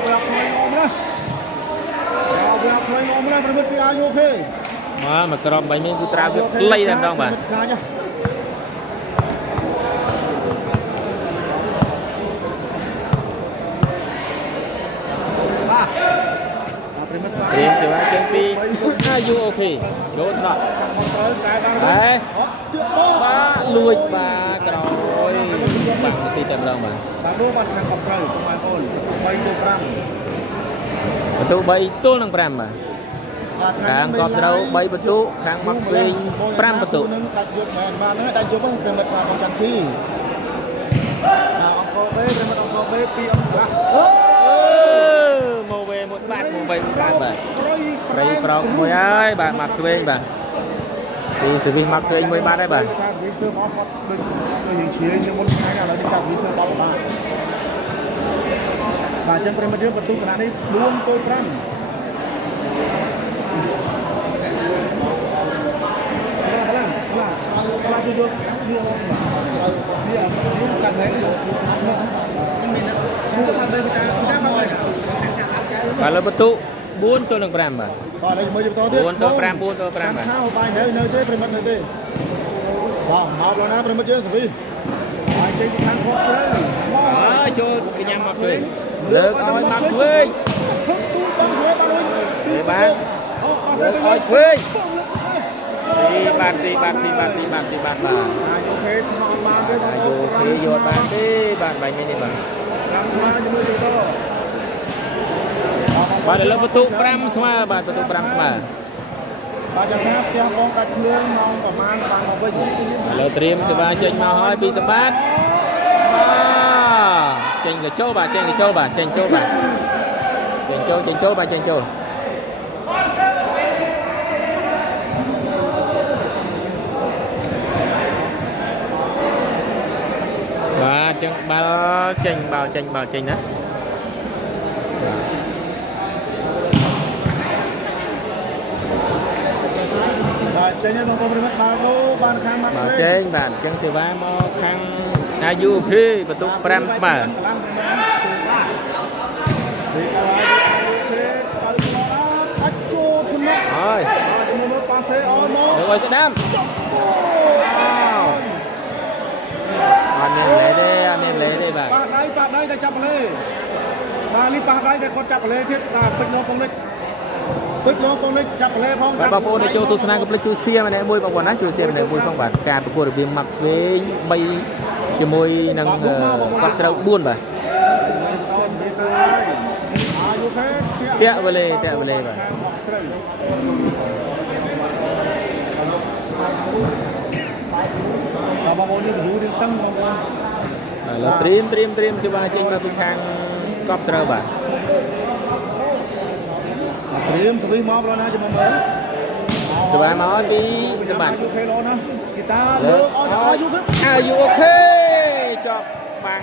ប្រវាក់ថ្មីងំណាប្រវាក់ថ្មីងំណាប្រិមិត្តពីអាយុខេ មកក្រមបាញ់នេះគឺត្រាវវាខ្លីតែម្ដងបាទ ប្រិមិត្តស្វា ត្រៀមសេវាចេញពីអាយុអូខេចូលថ្នាក់បាទលួចបាទក្រោយបាទស៊ីតែម្ដងបាទ បាទដូរបាទខាងកប់ស្រូវបងប្អូន3ទៅ5 បន្ទុក3ទល់នឹង5បាទខាងកប់ស្រូវ3បន្ទុកខាងមកវិញ5បន្ទុក នឹងដាច់យប់មែនបាទហ្នឹងដាច់យប់ហ្នឹងប្រិមិត្តបាទបងច័ន្ទធីបាទអង្គបេប្រិមិត្តអង្គបេពីអង្គបាទអូមកវេមួយបាត់មកវេមួយបាត់បាទព្រៃប្រោកមួយហើយបាទមកឆ្វេងបាទពីសវិសមកឆ្វេងមួយបាត់ហើយបាទ ការវិសើបអត់ដូចយើងជ្រាយជាមុនថ្ងៃណាឥឡូវចាប់វិសើបអត់បាទបាទអញ្ចឹងប្រិមិត្តយើងបន្ទុកគណៈនេះ4ទល់5បាទលើបន្ទុក4ទល់នឹង5បាទ បាទហើយមើលបន្តទៀត 4ទល់5 4ទល់5បាទ ខាងបាយនៅទេប្រិមិត្តនៅទេបាទមកដល់ណាប្រិមិត្តយើងសវិហើយចេញពីខាងខកស្រូវ ចូលកញ្ញាមកឆ្វេងលើកឲ្យមកឆ្វេង ធំទូបងស្រួយបានវិញ ទេបាទលើកឲ្យឆ្វេងស៊ីបាទបាទអូខេឆ្នោតបានទេបង យោគេយកបានទេបាទបាញ់នេះបាទ ខាងស្មាជាមួយទៅ បាទឥឡូវបន្ទុក5ស្មើបាទបន្ទុក5ស្មើ ប បាទចាំថាផ្ទះបងកាច់ភ្លើងម៉ោងប្រហែលបានមកវិញ ឥឡូវត្រៀមសេវាចេញមកហើយពីសម្បត្តិចេញកញ្ចូលបាទចេញកញ្ចូលបាទចេញចូលបាទចេញចូលបាទចេញចូលបាទចឹងបាល់ចេញណា បាទចេញហើយបងប្អូនប្រិមត្តដល់ទៅបានខាងមក បាទចេញបាទចឹងសេវាមកខាង IUP បន្ទុក5ស្មើ អាចចូលថ្នាក់ ហើយ ជំនួសប៉ាសេអនមក លើឲ្យស្ដាំអត់មានលេទេបាទ ប៉ះដៃតែចាប់លេបាទនេះប៉ះដៃតែគាត់ចាប់លេទៀតតាពេជ្រលោកពងលិចចាប់លេផង បាទបងប្អូនដែលចូលទស្សនាកុំភ្លេចជួយ share ម្នាក់មួយបងប្អូនណាជួយ share ម្នាក់មួយផងបាទការប្រកួតរបៀងម៉ាប់ឆ្វេង3ជាមួយនឹងគាត់ស្រូវ4បាទតាក់វលេបាទ បាទបងប្អូននេះយូររៀងតឹងបងប្អូន ឥឡូវត្រៀមសេវាចេញមកពីខាងកប់ស្រូវបាទ ត្រៀមស្វីមកដល់ណាចាំមើល សេវាមកពីសម្បត្តិ ខេឡូណាគីតាលើកអត់យូរ IUP ចប់បាំង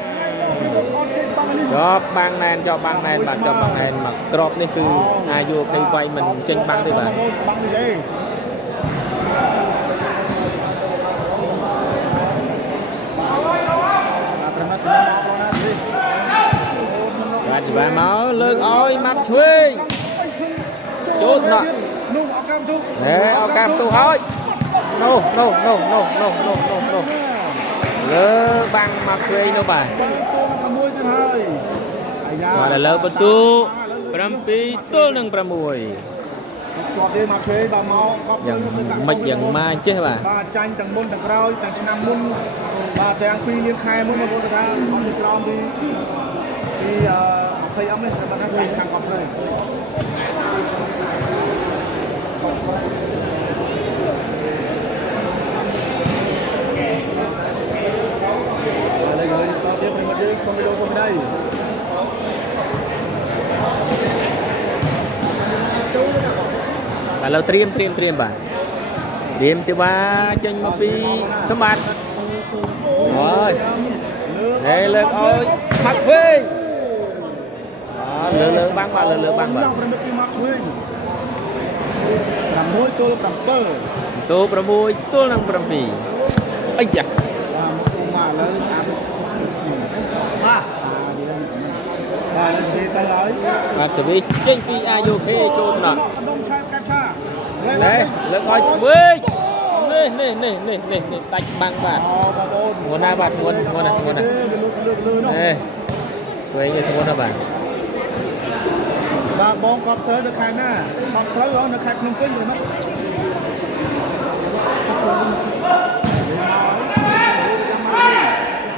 អត់ចេញបាំងនេះ ចប់បាំងណែនបាទចប់បាំងណែនមកក្របនេះគឺ IUP វាយមិនចេញបាំងទេបាទ បាំងនេះទេបាទច្បាស់មកលើកឲ្យម៉ាប់ឆ្វេងចូលថ្នាក់ នោះអកម្មទុ ឱកាសទូហើយនោះលើបាំងមកឆ្វេងនោះបាទ មួយទៀតហើយអាយ៉ា បាទឥឡូវបន្ទូ7ទល់នឹង6 ជាប់ទេមកឆ្វេងបាទមកកប់ យ៉ាងមិនយ៉ាងម៉ាចេះបាទ បាទចាញ់ទាំងមុនទាំងក្រោយទាំងឆ្នាំមុនបាទទាំងពីលានខែមុនមកគាត់ថាមកពីក្រោមពី20អំនេះគាត់ថាចាញ់ខាងកប់ហើយបាទលើកទៅទៀតប្រិមត្តយើងសូមវីដេអូសូមដៃ ឥឡូវត្រៀមបាទត្រៀមសេវាចេញមកពីសម្បត្តិហើយលើកឲ្យម៉ាត់វិញលើបាំងបាទលើបាំងបាទ ប្រមិតពីមកឆ្វេង6ទល់7 ទូ6ទល់នឹង7អីយ៉ា បាទមកឥឡូវតាមបាទនិយាយទៅហើយ បាទសេវីចេញពី IUP ចូលថ្នាក់ ដុំឆាបកាត់ឆា នេះលើកឲ្យវិញនេះដាច់បាំងបាទ អូបងប្អូន ងួនណាបាទងួនណា លើនោះ នេះឆ្វេងនេះធ្ងន់ណាបាទ បាទបងកប់ស្រូវនៅខេត្តណាកប់ស្រូវនៅខេត្តភ្នំពេញឬមិន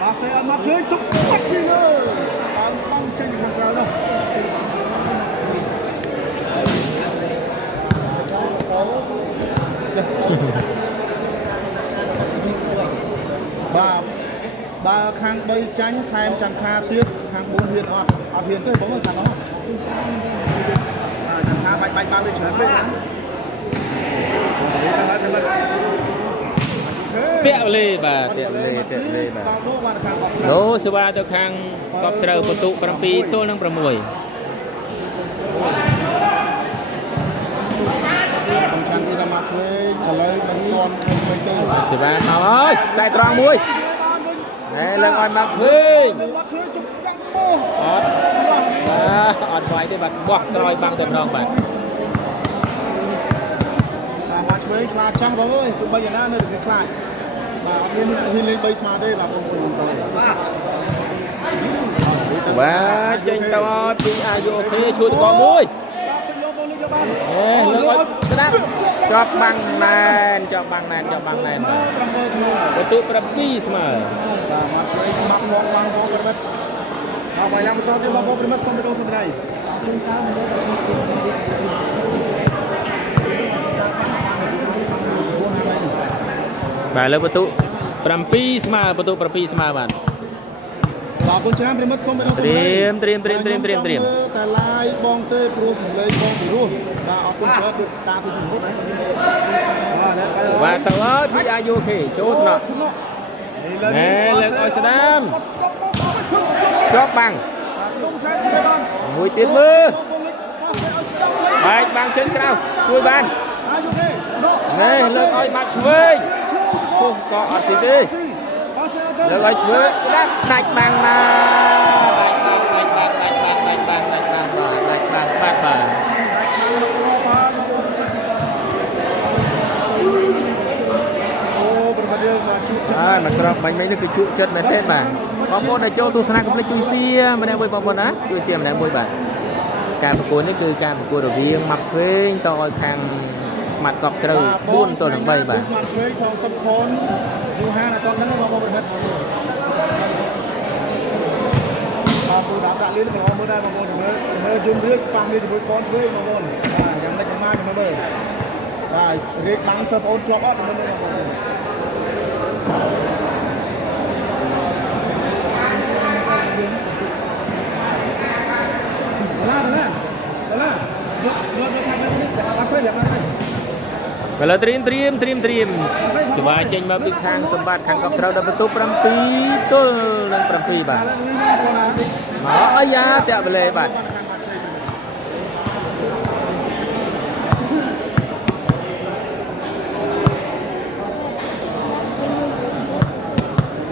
បាទសេអត់មកជួយជុកបាត់ពីលើបងចេញខាងក្រៅនោះបាទខាង3ចាញ់ថែមចន្ទខាទៀតខាង4ហ៊ានអត់ហ៊ានទេបងខាងនោះចន្ទខាបាច់បាល់វាច្រើនពេកណា ពាក់វលេបាទលោសេវាទៅខាងកប់ស្រូវបន្ទុ7ទល់នឹង6 បងឆាន់គឺថាមកឆ្វេងឥឡូវមិនទាន់ពេញទេ សេវាមកហើយខ្សែត្រង់មួយលើកឲ្យមកឆ្វេង មកឆ្វេងជុំចាំពោះ អត់វាយទេបាទបោះក្រោយបាំងតែម្ដងបាទ មកឆ្វេងខ្លាចចាស់បងអើយទោះបីយ៉ាងណានៅតែខ្លាចបាទអត់មានហ៊ានលេង3ស្មាទេបាទបងប្អូនបាទចេញទៅពី IUP ជួយតកមួយ បាទពេញលោកបងលេងយកបាន លើកឲ្យស្ដាប់ជាប់បាំងណែនបន្ទុ7ស្មើ បាទមកឆ្វេងស្មាប់មកបាំងបងប្រិមិត្តបាទបើយ៉ាងបន្តទៀតបងប្រិមិត្តសូមទៅសូមដៃ បាទលើបន្ទុ7ស្មើបន្ទុ7ស្មើបាទ បាទគុណច្រើនប្រិមិត្តសូមឲ្យដល់ ត្រៀម តែឡាយបងទេព្រោះសម្លេងបងពីរោះបាទអរគុណច្រើនដូចតាទូសមុទ្រហ៎បាទទៅអត់ពីអាយុគេចូលថ្នាក់ណែលើកឲ្យស្ដាមជាប់បាំងមួយទៀតមើលបែកបាំងជើងក្រៅជួយបានណែលើកឲ្យបាត់ឆ្វេងពុះក៏អត់ទីទេលើកឲ្យឆ្វេងស្ដាប់ដាច់បាំងណាដាច់បាំងបាទមកក្រោបបាញ់មិញនេះគឺជក់ចិត្តមែនទេបាទបងប្អូនដែលចូលទស្សនាកុំភ្លេចជួយសៀម្នាក់មួយបងប្អូនណាជួយសៀម្នាក់មួយបាទការប្រកួតនេះគឺការប្រកួតរវាងម៉ាប់ឆ្វេងតឲ្យខាងស្មាត់កប់ស្រូវ4ទល់នឹង3បាទម៉ាប់ឆ្វេង30ខនយូហានអត់ដឹងបងប្អូនប្រហិតបាទពូដាក់លៀនក៏មើលដែរបងប្អូនមើលយំរឿកប៉ះមានជាមួយកនឆ្វេងបងប្អូនបាទយ៉ាងម៉េចក៏មកមើលបាទរៀបបាំងសិស្សបងប្អូនជាប់អត់មើលបងប្អូនឥឡូវត្រៀមសេវាចេញមកពីខាងសម្បត្តិខាងកប់ត្រូវដល់បន្ទុ7ទល់នឹង7បាទមកអាយ៉ាតាក់បលេបាទ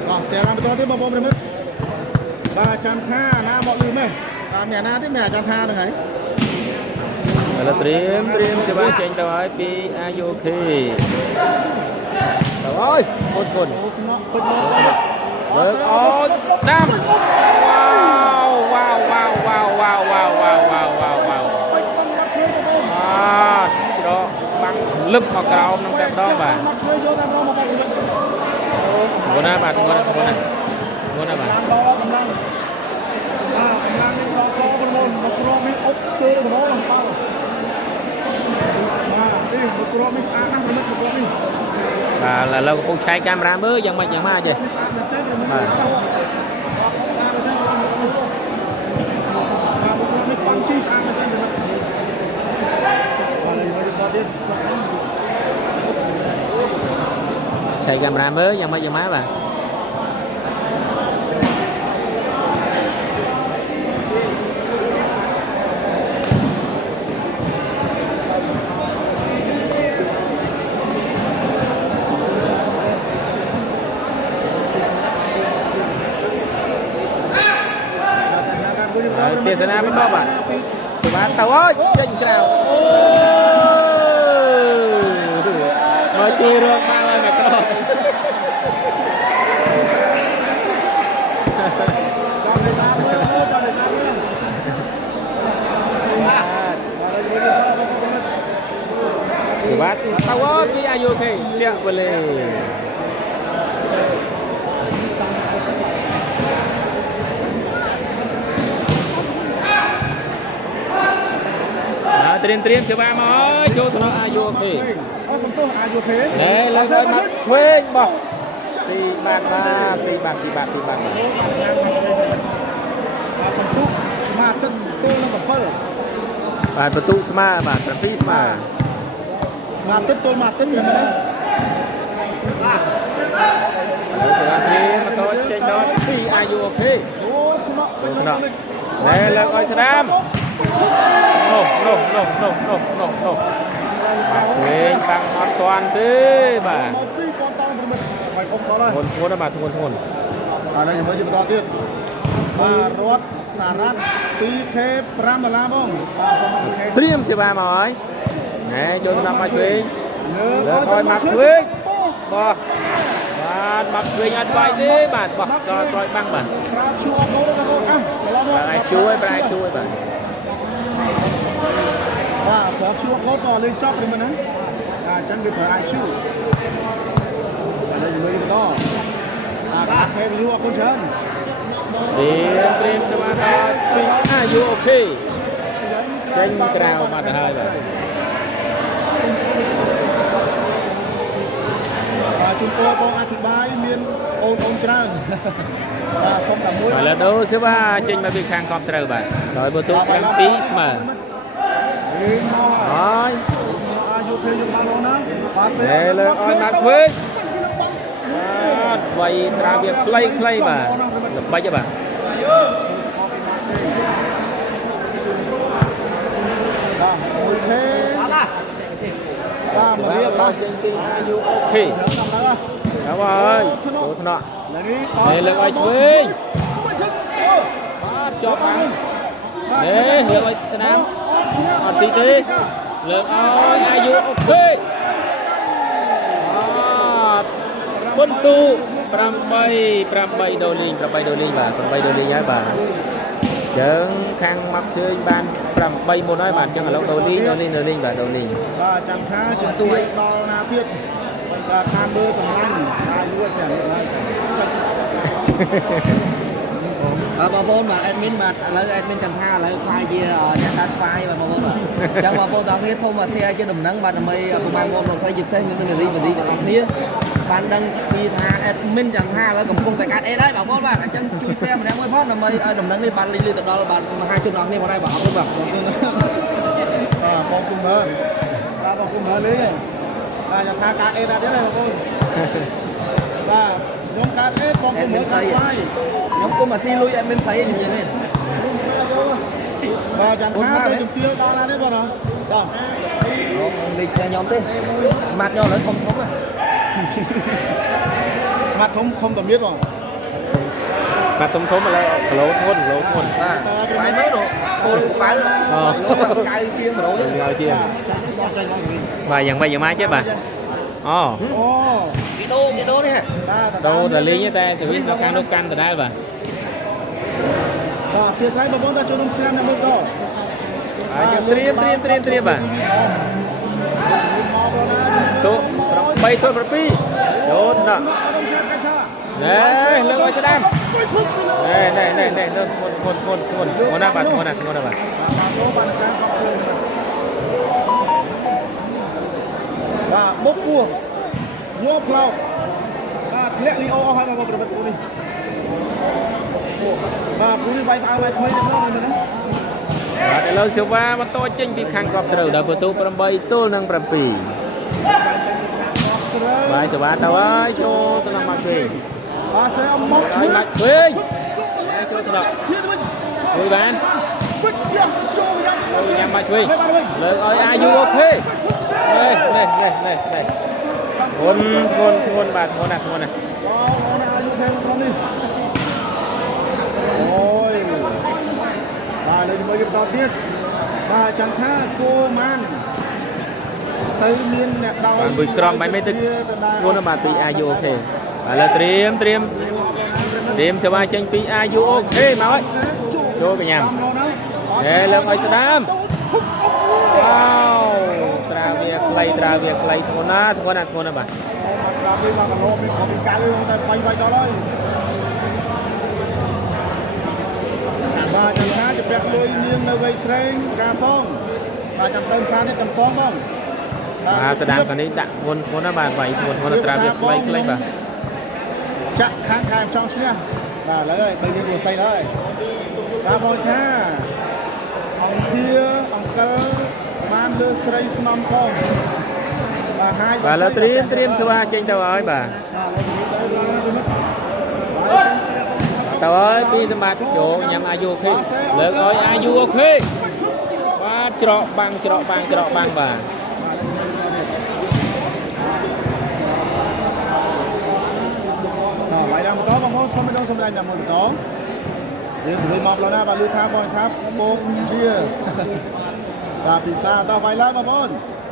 បាទសែរាំបន្តទៀតបងប្អូនប្រិមិត្តបាទចាំថាណាមកលឺមែនបាទអ្នកណាទេមានអាចាំថាហ្នឹងហើយឥឡូវត្រៀមសេវាចេញទៅហើយពីអាយុគេទៅអើយពុតលើកអោយដាំវ៉ាវច្រកបាំងលឹបមកក្រោមនឹងតែម្ដងបាទងួនណាបាទងួនណាបាទកម្លាំងនេះដល់កោប្រមូលមកក្រមនេះអុកទេម្ដងបាទនេះមកក្រមនេះស្អាតណាស់មកក្រមនេះបាទឥឡូវកំពុងឆែកកាមេរ៉ាមើលយ៉ាងម៉េចចេះបាទនេះបាំងជីស្អាតមែនទេឆែកកាមេរ៉ាមើលយ៉ាងម៉េចបាទទេសនាបន្តបាទសេវាទៅអើយចេញក្រៅអូមកជួយរកបាំងឲ្យមកក្រោយសេវាទៅអើយពីអាយុគេលាក់វលេត្រៀមសេវាមកអើយចូលទៅអាយុគេអូសំទោសអាយុគេណែឡើងឲ្យមកឆ្វេងបោះស៊ីបាត់បាទបាទសំទោសស្មាទឹកទល់នឹង7បាទបន្ទុស្មើបាទ7ស្មើមកទឹកទល់មកទឹកហ្នឹងណាបាទសេវាគេមកតចេញដល់ពីអាយុគេអូថ្នាក់ណែឡើងឲ្យស្ដាមនោះវិញបាំងអត់តាន់ទេបាទមកទីកូនតង់មិត្តហើយអុំដល់ហើយធ្ងន់ណាស់បាទធ្ងន់ឥឡូវយើងមើលបន្តទៀតបាទរត់សារ៉ាត់ 2K 5ដុល្លារបងបាទសូម ត្រៀមសេវាមកហើយណែចូលទៅដល់មកឆ្វេងលើកឲ្យមកឆ្វេងបោះបាទមកឆ្វេងអត់វាយទេបាទបោះដល់ក្រោយបាំងបាទប្រើជួអត់នោះបងប្អូនប្រាក់ជួយបាទបាទប្រើជួអត់នោះតលេងចប់ឬមិនណាអញ្ចឹងវាប្រើ IQ ឥឡូវយើងមើលបន្តបាទគេយូរអរគុណច្រើនត្រៀមសេវាដល់ពីអាយុអូខេចេញក្រៅបាត់ទៅហើយបាទ ជូនពរបងអធិប្បាយមានអូនច្រើនបាទសុំតែមួយ បាទលើដូសិវ៉ាចេញមកពីខាងកប់ស្រូវបាទដោយបន្ទូ7ស្មើហើយអាយុពេលយកមកណាបាទសេ លើកឲ្យមកធ្វើបាទវាយត្រាវាខ្លីបាទល្បិចបាទបាទមួយខេបាទមករៀបបាទចេញពីអាយុអូខេครับហើយចូលថ្នាក់នេះលើកឲ្យឆ្វេងបាទជាប់បាននេះលើកឲ្យស្ដាំអត់ស៊ីទេលើកឲ្យអាយុអូខេបាទបន្ទូ8ដុល្លារ8ដុល្លារបាទ8ដុល្លារហើយបាទចឹងខាងមកជើញបាន8មុនហើយបាទចឹងឥឡូវដុល្លារបាទដុល្លារបាទចាំថាជំទួយដល់ណាទៀតបាទតាមមើលសំឡាញ់អាយុចឹងចាបាទបងប្អូនបាទ admin បាទឥឡូវ admin ចង់ថាឥឡូវខ្លាយជាអ្នកដាច់ file បាទបងប្អូនបាទអញ្ចឹងបងប្អូនទាំងគ្នាសូមអធិស្ឋានជាដំណឹងបាទដើម្បីពុកម៉ែបងប្អូនស្រីជាពិសេសមាននារីទាំងអស់គ្នាបានដឹងពីថា admin ចង់ថាឥឡូវកំពុងតែកាត់អេដែរបងប្អូនបាទអញ្ចឹងជួយ share ម្នាក់មួយផងដើម្បីឲ្យដំណឹងនេះបានលឺទៅដល់បាទមហាជនទាំងអស់គ្នាផងដែរបាទអរគុណបាទបងគុំមើលបាទបងគុំមើលលេងបាទចាំថាកាត់អេដែរទៀតបងប្អូនបាទខ្ញុំកាត់អេបងគុំមើលស្អាតខ្ញុំគុំអាស៊ីលុយ admin ស្រីខ្ញុំនិយាយនេះបាទចាំថាទៅជំទាវដល់ណាទេបងណាបាទបងលេខខ្ញុំទេស្មាត់ខ្ញុំឥឡូវធំហ៎ស្មាត់ធំតែមានបងបាទធំឥឡូវគីឡូធ្ងន់បាទបាយមើលគោលប៉ៅកៅជាង100កៅជាងបាទយ៉ាងម៉េចចេះបាទអូគេដូរនេះដូរតែលេងតែសេវីសនៅខាងនោះកាន់ដដែលបាទបាទអធិស្ឋានបងប្អូនដល់ចូលក្នុងស្រាមអ្នកមើលតហើយយើងត្រៀមបាទទូ8ទូ7ចូលថ្នាក់ណែលើកឲ្យស្ដាំណែមុនណាបាទបាទលោកបានការកប់ស្លើបាទមុខពោះយកផ្លោកបាទធ្លាក់លីអូអស់ហើយបងប្អូនប្រវត្តិនេះបាទគូនេះវាយផ្អើលថ្មីទៅមកនេះបាទឥឡូវសេវាបន្តចេញពីខាងកប់ស្រូវដល់បន្ទូ8ទល់នឹង7បាទសេវាទៅហើយចូលទៅដល់មកវិញបាទសេអមកជួយមកវិញចូលទៅដល់ជួយបានចូលញ៉ាំមកវិញលើកឲ្យអាយុអូខេនេះធ្ងន់បាទធ្ងន់ណាស់អាយុthêm con đi ôi bà lên mới cái to tiết bà chẳng tha cô man thấy miên nẹt đau bạn bị crom mấy mấy tức luôn là bà bị ayu ok bà là tiêm cho ba tranh bị ayu ok mà ơi cho cái nhầm để lên ơi đam wow tra việc play thua na bà làm đi mà còn có bị cá luôn tại quay đó thôi và chẳng hạn chụp đẹp đôi miên nơi gây sreng ca song và chẳng tên xa thì cầm song không và sẽ đang còn đi đặt thua na bà vậy thua là tra việc play bà chắc kháng khai trong chứ nha và lấy ơi bây giờ vừa xây đấy và bồi tha ông kia ông cơ man đưa sreng snom con và là triêm số 3 trên tàu ơi bà tàu ơi pi sâm bát chỗ nhằm ayu khiលើកឲ្យayu okបាទច្រកបាំងបាទបាយដល់បន្តបងប្អូនសូមម្ដងដល់បន្តយើងទៅមកឡណាបាទលឺថាបងថាបងជាបាទពិសាតោះបាយឡើងបងប្អូន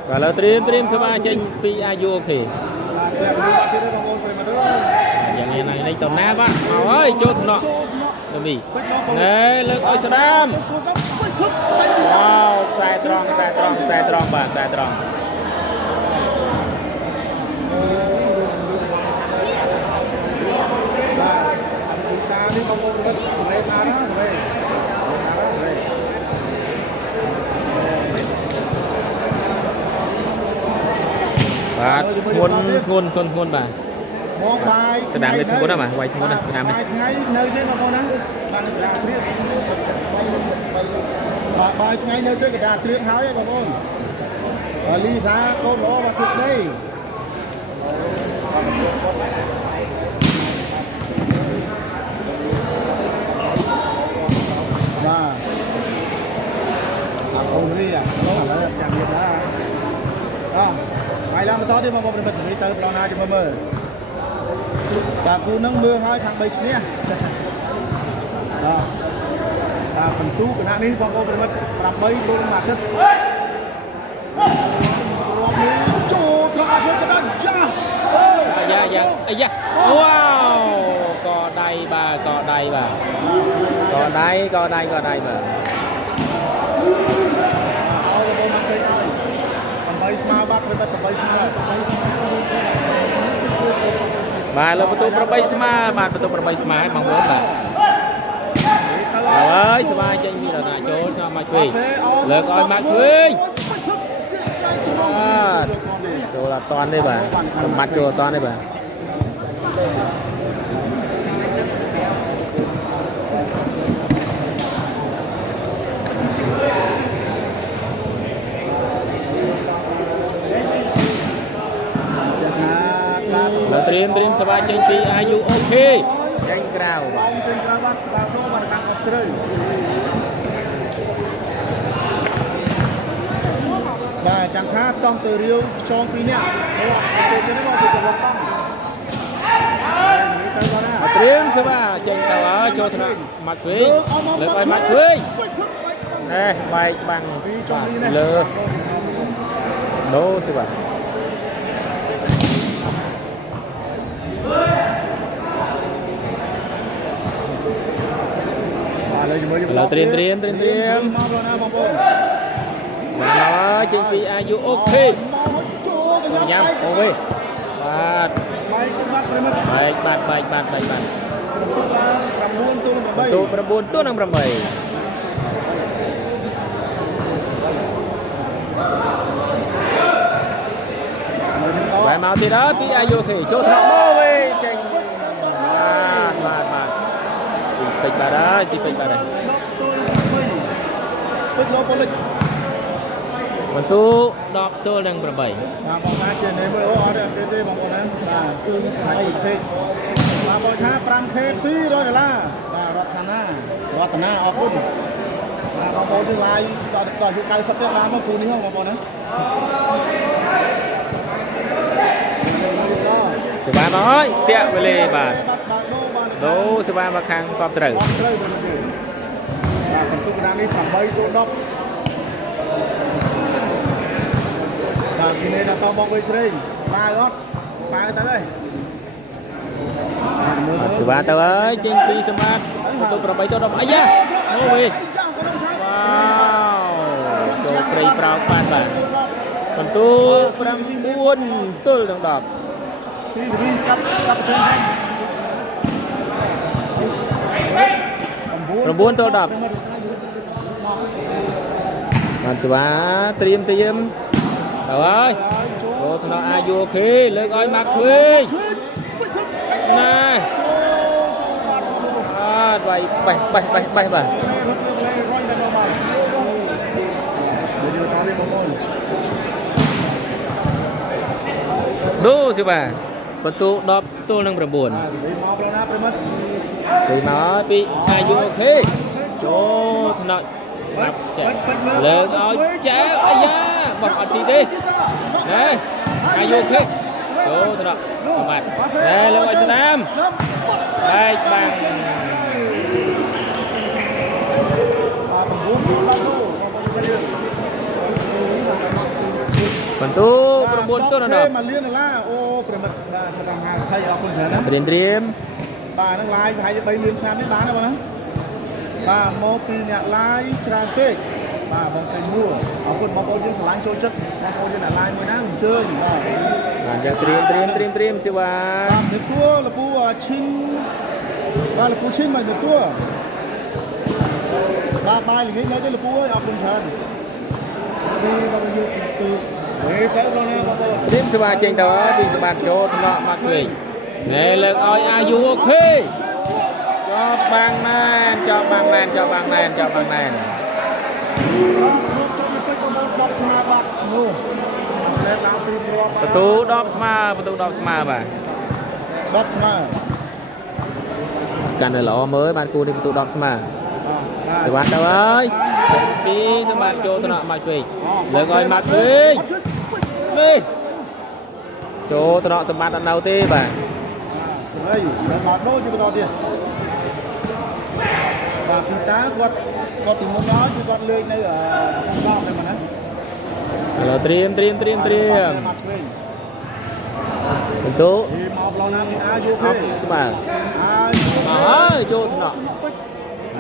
បាទលើត្រៀមសមាចេញពីអាយុអូខេយ៉ាងនេះតណាបាទមកហើយចូលថ្នាក់ដល់មីណែលើកឲ្យស្ដាមវ៉ាវខ្សែត្រង់បាទខ្សែត្រង់បាទតានេះបងប្អូនមើលស្បែកសាណាស្បែកបាទធ្ងន់បាទ មកបាយ ស្ដាំនេះធ្ងន់ណាស់បាទវាយធ្ងន់ណាស់ស្ដាំនេះ បាយថ្ងៃនៅទេបងប្អូនណាបានកដាត្រៀតបាយថ្ងៃនៅទេកដាត្រៀតហើយបងប្អូនលីសាកូនល្អបាទសុខស្ដីបាទអូនរីឥឡូវចាំទៀតណាហើយឡើងបន្តទៀតបងប្អូនប្រិមិត្តទៅប្រឡងណាជិះមើលបាទគូនឹងមើលហើយខាង3ឈ្នះបាទបន្ទូគណៈនេះបងប្អូនប្រិមិត្ត8ទល់នឹង1អាទិត្យរាប់នេះចូលត្រង់អត់ធ្វើទៅដល់យ៉ាអាយ៉ាវ៉ាវក៏ដៃបាទក៏ដៃបាទក៏ដៃបាទអោបងប្អូនមកឃើញហើយ8ស្មើបាទប្រិមិត្ត8ស្មើបាទលើបន្ទូ8ស្មើបាទបន្ទូ8ស្មើបងប្អូនបាទហើយសบายចេញពីរណាចូលដល់មកឆ្វេងលើកឲ្យមកឆ្វេងបាទចូលអត់តាន់ទេបាទសម្បត្តិចូលអត់តាន់ទេបាទត្រៀមសบายចេញពីអាយុអូខេចេញក្រៅបាទចេញក្រៅបាទបាទដូរបាទខាងអបស្រូវបាទចាំថាតោះទៅរាវខ្យង2នាក់ចេញនេះមកទៅកន្លងតង់ត្រៀមសบายចេញទៅហើយចូលថ្នាក់មកឆ្វេងលើកឲ្យមកឆ្វេងណែបែកបាំងលើដូរសบายเราเตรียมមកแล้วណាបងប្អូនបាទចេញពីអាយុអូខេញ៉ាំអូវេបាទបែកបាទ9ទល់នឹង8បែមកទៀតហើយពីអាយុអូខេចូលថ្នាក់អូវេចេញបាទស៊ីពេចបាទហើយស៊ីពេចបាទហើយពេចលោកប៉ូលិចបន្ទូ10ទល់នឹង8បាទបងថាជានេះមើលអូអត់ទេបងប្អូនណាបាទគឺថ្ងៃពេចបាទបងថា 5K $200បាទរតនាអរគុណបាទបងប្អូនទីឡាយដល់អាយុ90ទៀតបានមកគ្រូនេះហ៎បងប្អូនណាសេវាមកហើយតាក់វេលាបាទដូរសេវាមកខាងកប់ស្រូវបាទបន្ទុកកណ្ដាលនេះ8ទល់10បាទពីនេះដល់តបងវិញស្រីបាទអត់បាទទៅហើយសេវាទៅហើយចេញពីសម្បត្តិបន្ទុក8ទល់10អាយ៉ាអូវេវ៉ាវចូលព្រៃប្រោកបាទបន្ទុក9ទល់នឹង10ស៊ីរីកាប់ប្រទេស9ទល់10បានសេវាត្រៀមទៅហើយចូលថ្នាក់អាយុអូខេលើកឲ្យមកឆ្វេងណែវាយបេះបាទដូសិបាបន្ទូ10ទល់នឹង9មកប្រណាប្រិមិត្តពីមកពីអាយុអូខេចូលថ្នាក់លើកឲ្យចែវអាយ៉ាបោះអត់ស៊ីទេណែអាយុអូខេចូលថ្នាក់បាទណែលើកឲ្យស្នាមបែកបាំងបន្ទូ9ទល់នឹង10មកលៀនឡាអូប្រិមិត្តបាទស្ដាំ50អរគុណច្រើនណាត្រៀមបាទនឹងឡាយប្រហែលជា3លានឆ្នាំនេះបានទេបងណាបាទមកពីអ្នកឡាយច្រើនពេកបាទបងស្រីមួអរគុណបងប្អូនយើងស្រឡាញ់ចូលចិត្តបងប្អូនយើងអ្នកឡាយមួយណាអញ្ជើញបាទយើងត្រៀមសេវាបាទនេះទួលពូឈិនបាទលពូឈិនមកនេះទួបាទបាយល្ងាចនៅទេលពូអើយអរគុណច្រើនពីបងយុទៅទៅបងណាបងប្អូនត្រៀមសេវាចេញទៅហើយពីសម្បត្តិចូលថ្នាក់មកឆ្វេង nè lực oi ai du ok cho băng nền cho băng nền cho băng nền cho băng nền ประตูดอกสมาประตูดอกสมาบ่ะ 10 ស្មើ កាន់តែល្អមើលបានគូនេះប្រទូ10ស្មើសវណ្ណទៅហើយពីសម្បត្តិចូលថ្នាក់មកឆ្វេងលើកឲ្យមកឆ្វេងនេះចូលថ្នាក់សម្បត្តិអត់នៅទេបាទ ហើយលើកមកដូរជាបន្តទៀតបាទពីតាគាត់ពីមុនដល់គឺគាត់លើកនៅក្នុងសងតែមកណា ឥឡូវត្រៀមបន្ទូ មកឆ្វេង មកឡងណាពីអាយូ អ គេ ប់ស្មើ អាយ មកហើយចូលថ្នាក់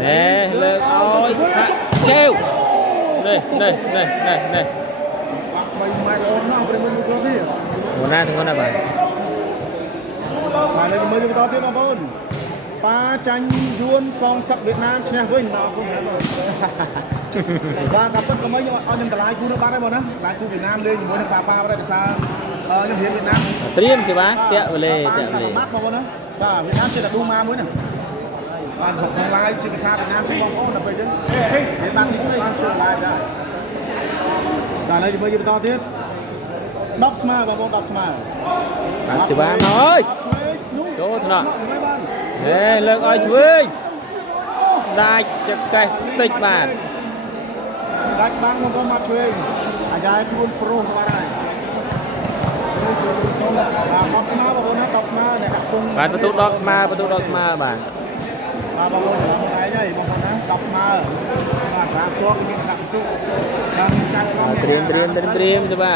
ណែលើកឲ្យជេវនេះនេះនេះនេះនេះ 3 ម៉ែត្រអូនណាស់ព្រមមួយគ្រប់នេះ អូនណាទាំងហ្នឹងបាទ បាទលើកមើលបន្តទៀតបងប្អូនប៉ាចាញ់យួនសងសឹកវៀតណាមឈ្នះវិញដល់គុំណាបាទតែពិតក៏មិនឲ្យខ្ញុំតម្លាយគូនៅបាត់ហើយបងណាបាទគូវៀតណាមលេងជាមួយនឹងប៉ាប្រទេសសាខ្ញុំរៀនវៀតណាម ត្រៀមសេវាតាក់វលេតាក់វលេ ម៉ាត់បងប្អូនណាបាទវៀតណាមចេះតែឌូម៉ាមួយណាបាទក្នុងឡាយជាភាសាវៀតណាមជិះបងប្អូនដល់ពេលអញ្ចឹងនិយាយបានទី1ខ្ញុំជឿឡាយដែរបាទឥឡូវមើលបន្តទៀត10ស្មើបងប្អូន10ស្មើ បាទសេវាមកអើយចូលថ្នាក់ហេលើកឲ្យឆ្វេងដាច់ចកេះតិចបាទ ដាច់បាំងបងប្អូនមកឆ្វេងអាយ៉ាយខ្លួនប្រុសបាត់ហើយបាទ10ស្មើបងប្អូនណា10ស្មើអ្នកដាក់ពង បាទបន្ទូ10ស្មើបន្ទូ10ស្មើបាទ បាទបងប្អូនឯងហើយបងប្អូនណា10ស្មើបាទតាមទោះមានដាក់បន្ទុកតាមចាត់ឡង ត្រៀមសេវា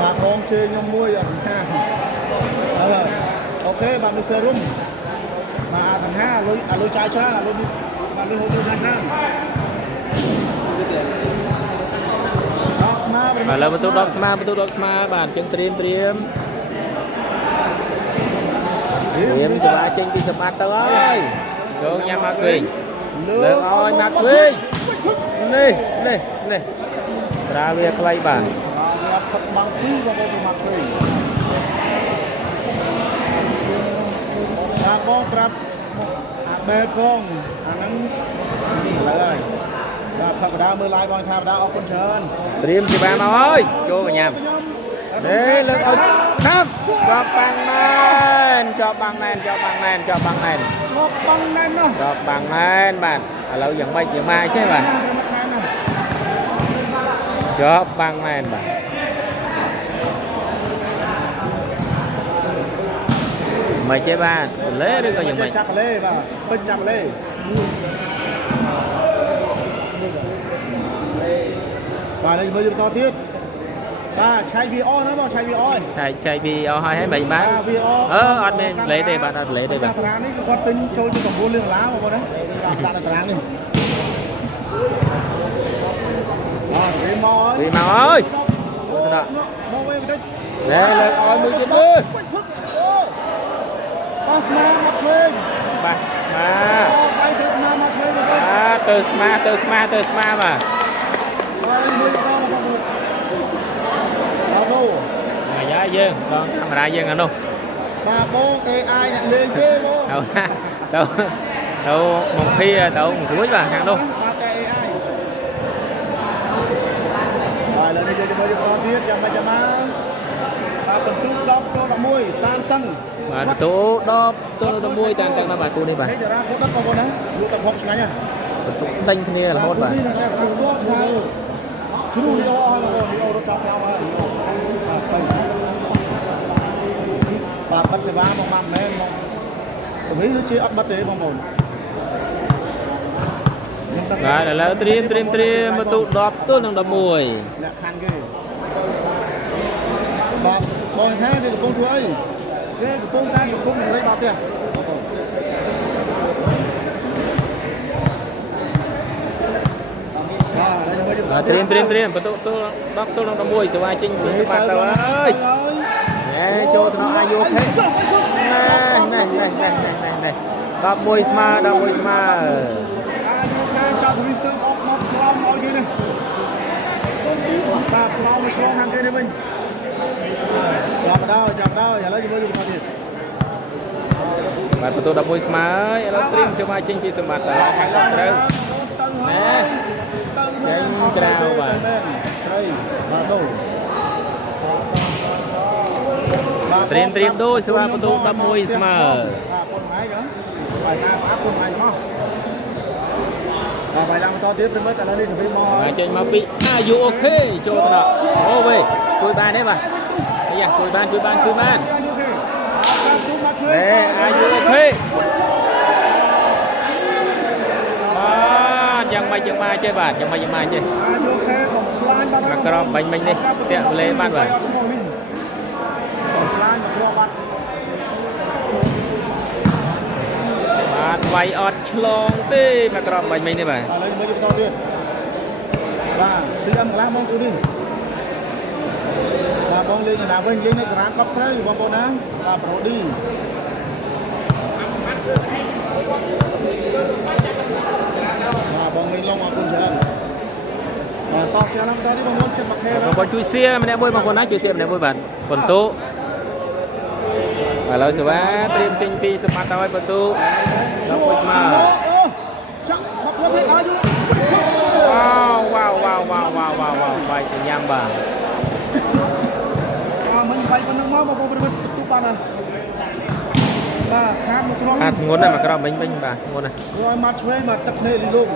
បាទបងជើញខ្ញុំមួយអត់ខាហើយអូខេបាទ Mr. Room បាទអាសង្ហាលុយចាយច្រើនលុយបាទលុយហូបចាយច្រើនស្មើ បាទលើបន្ទូ10ស្មើបាទអញ្ចឹងត្រៀមសេវាចេញពីសម្បត្តិទៅហើយចូលញ៉ាំមកវិញលើកឲ្យមកវិញនេះត្រាវាខ្លីបាទ បាទផឹកបាំងទីបងប្អូនមកឃើញបាទបងប្រាប់អាបែផងអាហ្នឹងឡើយបាទផឹកបដាមើល live បងថាបដាអរគុណច្រើន ត្រៀមសេវាមកហើយចូលកញ្ញានេះលើកឲ្យខាប់ជាប់បាំងណែនជាប់បាំងណែនណោះ ជាប់បាំងណែន ជាប់បាំងណែនបាទឥឡូវយ៉ាងម៉េចយ៉ាងម៉ាចេះបាទជាប់បាំងណែនបាទមិនចេះបាទលេឬក៏យ៉ាងម៉េច ចាប់លេបាទពេញចាប់លេបាទលើមើលបន្តទៀតបាទឆៃ VR ណាបងឆៃ VR ឆៃ VR ឲ្យមិនបាទ VR អត់មានលេទេបាទអត់លេទេបាទ តារាងនេះគឺគាត់ទិញចូលជា9លានដុល្លារបងប្អូនណាបាទដាក់តារាងនេះបាទវាមកហើយ មកវិញបន្តិច ណែលើកឲ្យមួយទៀតមើល បាទស្មាមកឆ្វេង បាទបាទ បាយទៅស្មាមកឆ្វេងបងប្អូន បាទទៅស្មាបាទ ហើយមួយទៅបងប្អូនអូ អាយ៉ាយើងដល់កាមេរ៉ាយើងអានោះ បាទបង AI អ្នកលេងទេបង ទៅមកភីទៅមួយរួចបាទខាងនោះ បាទតែ AI ហើយលើនេះយើងមើលបន្តទៀតយ៉ាងម៉េចមកបាទបន្ទុក10ចូល11តានតឹង បាទបន្ទូ10ទល់11តានតឹងណាបាទគូនេះបាទ នេះតារាគាត់បងប្អូនណាលក់តែផុកឆ្ងាញ់ហ៎ បន្ទុកដេញគ្នារហូតបាទ នេះអ្នកស្គាល់គាត់ថាគ្រូយកឲ្យបងប្អូននេះអូរត់ចាប់ផ្លោហើយបាទបាត់សេវាមកម៉ាំមែនមកសម្រាប់ដូចជាអត់បាត់ទេបងប្អូន បាទឥឡូវត្រៀមបន្ទូ10ទល់នឹង11 អ្នកខាន់គេបាទបងថាគេកំពុងធ្វើអីគេកំពុងតែកំពុងរែកដល់ផ្ទះបាទ ត្រៀមបន្ទូ10ទល់នឹង11សេវាចេញពីសម្បត្តិទៅហើយណែចូលទៅអាយុខេណែ11ស្មើ អាយុខេ គេចាប់រីស្ទើអត់មកឆ្លងឲ្យគេនេះបាទឆ្លងមកឆ្លងខាងគេនេះវិញចាប់ដល់ឥឡូវជាមួយបន្តទៀតបាទបន្ទូ11ស្មើហើយឥឡូវព្រៀងសមាជិកពីសម្បត្តិខាងដល់ត្រូវណែចេញក្រៅបាទត្រីបាទដូត្រៀមដូរស្វាបន្ទូ11ស្មើបាទពុនម៉ៃហ៎បាយស្អាតពុនម៉ៃមកបាទបាយឡើងបន្តទៀតព្រមឥឡូវនេះសម្រាប់មកហើយចេញមកពីអាយុអូខេចូលទៅដល់អូវេជួយបានទេបាទអាយ៉ាជួយបានបាទអាយុអូខេបាទយ៉ាងម៉េចចេះបាទយ៉ាងម៉េចចេះអាយុអូខេបំផ្លាញបាត់មកក្រមបាញ់មិញនេះតាក់វលេបានបាទបំផ្លាញមកគ្រាប់បាត់បាទវាយអត់ឆ្លងទេមកក្រមបាញ់មិញនេះបាទឥឡូវមើលបន្តទៀតបាទពីអំកន្លះបងគ្រូនេះបាទបងលេងណាវិញយើងនៅតារាងកប់ស្រូវបងប្អូនណាបាទប្រូឌីបាទបងលេងឡងអរគុណច្រើនបាទតោះសៀឡើងតទៀតបងប្អូនចិត្តមកខែបងប្អូនជួយសៀម្នាក់មួយបងប្អូនណាជួយសៀម្នាក់មួយបាទបន្ទូឥឡូវសេវាត្រៀមចេញពីសម្បត្តិឲ្យបន្ទូដល់ពុយស្មើចាក់មកព្រមឲ្យយូរវ៉ាវបាយញ៉ាំបាទមិនបាយប៉ុណ្ណឹងមកបងប្អូនទូបានហើយបាទខាតមកក្រុមធ្ងន់ណាស់មកក្រមវិញបាទធ្ងន់ណាស់រយមកឆ្វេងមកទឹកភ្នែកលីលង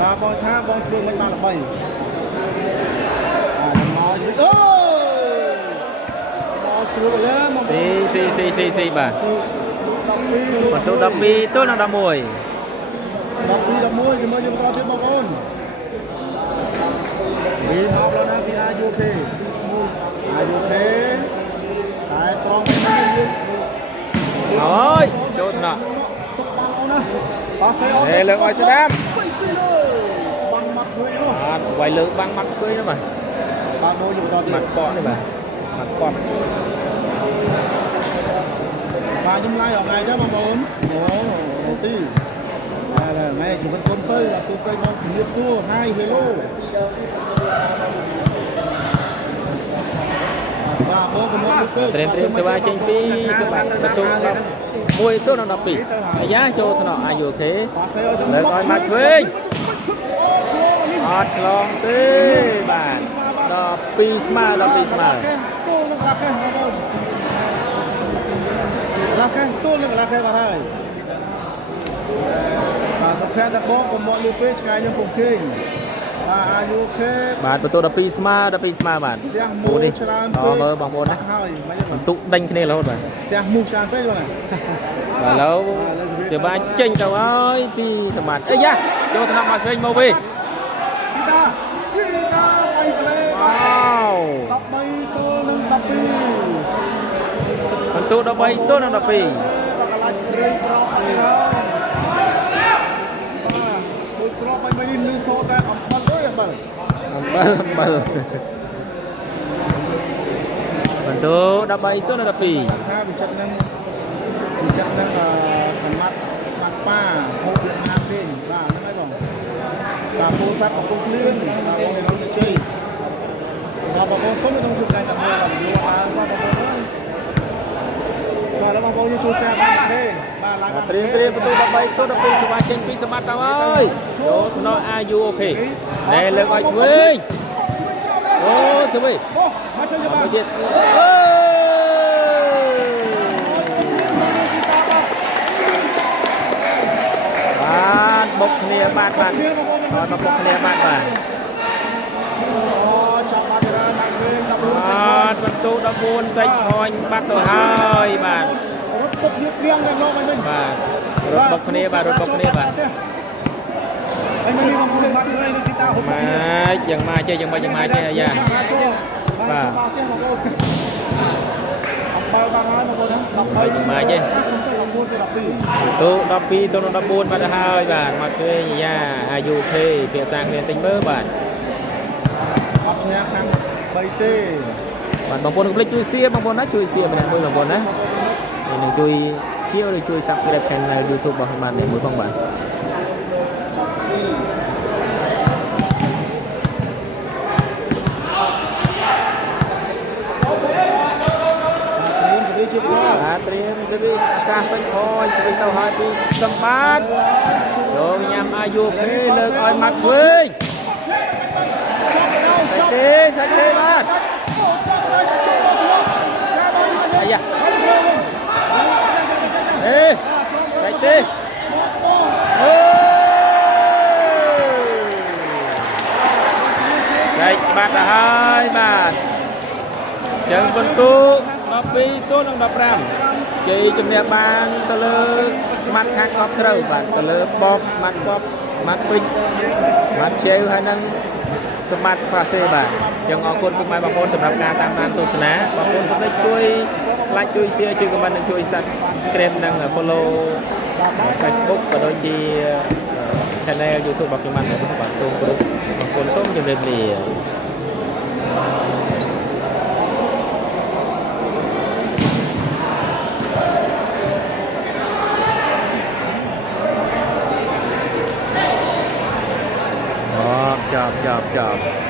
បាទបងថាបងធ្វើមិនបានល្បីមកអូមកស្រួលលើមកស៊ីបាទបន្ទូ12ទល់នឹង11 12 11ជាមួយយើងបន្តទៀតបងប្អូនស្វីមកแล้วណាពីអាយុទេខ្សែត្រង់នេះហើយចូលថ្នាក់ទុកបងអូនណាបាទស្អីអូនលើកឲ្យស្ដាប់បាំងមកឆ្វេងនោះបាទវាយលើបាំងមកឆ្វេងនោះបាទដូរយើងបន្តទៀតមកកត់នេះបាទមកកត់បាទខ្ញុំឡាយអត់ថ្ងៃទេបងប្អូនអូទីបាទថ្ងៃជីវិតកូនពៅបាទសួស្ដីបងជំរាបសួរ Hi hello បាទបងកំពុងត្រៀមសេវាចេញពីសម្បត្តិបន្ទូ11ទល់នឹង12អាយ៉ាចូលថ្នាក់អាយុអូខេលើកឲ្យមកឆ្វេងអត់ឆ្លងទេបាទ12ស្មើទល់នឹងរាកេះបងប្អូនរាកេះទល់នឹងរាកេះបាទហើយបាទសុខភាពតែបងកុំមកលឺពេកឆ្ងាយនឹងពុកជើងបាទអាយុខេបាទបន្ទូ12ស្មើបាទគូនេះតមើលបងប្អូនណាបន្ទុកដេញគ្នារហូតបាទផ្ទះមូសច្រើនពេកបងបាទឥឡូវសេវាចេញទៅហើយពីសម្បត្តិអីយ៉ាចូលថ្នាក់មកវិញមកវិញពីតាបីផ្លេវ៉ាវ13ទល់នឹង12បន្ទូ13ទល់នឹង12បាក់កលាច់រៀងត្រង់អត់ហើយដូចត្រង់បីនេះលឺសូតែអំបិលអើយអំបិលបន្ទូ13ទល់នឹង12ថាវិចិត្រនឹងសម្បត្តិប៉ាហូបលំហាត់ទេបាទហ្នឹងហើយបងបាទពូសាប់កំពុងភ្លៀងបាទបងនៅក្នុងជ័យបាទបងប្អូនសូមក្នុងសុខការចាំមើលបាទយូរហើយបងប្អូនបាទបងប្អូនជួយshareបានទេបាទឡាយបានត្រៀមបន្ទូ13ចូល12សមាជិកពីសម្បត្តិទៅហើយចូលថ្នាក់អាយុអូខេណែលើកឲ្យឆ្វេងអូឆ្វេងមកជួយបានទៀតបាទបុកគ្នាបាទអត់មកបុកគ្នាបាទអូចាប់បានច្រើនមកឆ្វេង14បន្ទូ14សេចខញបាត់ទៅហើយបាទរត់ពុកយកៀងនៅលោកវិញបាទរត់បុកគ្នាបាទហើយនេះបងប្អូនមកឆ្វេងនៅទីតាហូបបាទយ៉ាងម៉េចចេះអាយ៉ាបាទបាទផ្ទះបងប្អូនអំបើបានហើយបងប្អូនណា13ម៉ាចេះទូ12ទល់នឹង14បាទទៅហើយបាទមកឆ្វេងអាយ៉ាអាយុខេភាសាគ្នាទិញមើលបាទអត់ឈ្នះខាង3ទេបាទបងប្អូនកុំភ្លេចជួយសៀបងប្អូនណាជួយសៀម្នាក់មួយបងប្អូនណានឹងជួយ ជាវឬជួយ Subscribe Channel YouTube របស់ខ្ញុំបានមួយផងបាទត្រៀមទៅវិញអាកាសពេញអយទៅទៅហើយពីសម្បត្តិយកញ៉ាំអាយុគេលើកឲ្យមកវិញសាច់ទេបាទអាយ៉ាសាច់ទេសាច់បាត់ទៅហើយបាទចឹងបន្ទូ12ទល់នឹង15ជ័យជំនះបានទៅលើស្មាត់ខាងកប់ស្រូវបាទទៅលើបបស្មាត់បបស្មាត់ពេជ្រស្មាត់ជើហើយនឹងសម្បត្តិប៉ាសេបាទចឹងអរគុណពុកម៉ែបងប្អូនសម្រាប់ការតាមដានទស្សនាបងប្អូនកុំភ្លេចជួយ like ជួយ share ជួយ comment និងជួយ subscribe និង follow Facebook ក៏ដូចជា channel YouTube របស់ខ្ញុំបានដែរបាទសូមគោរពអរគុណសូមជម្រាបលាចប់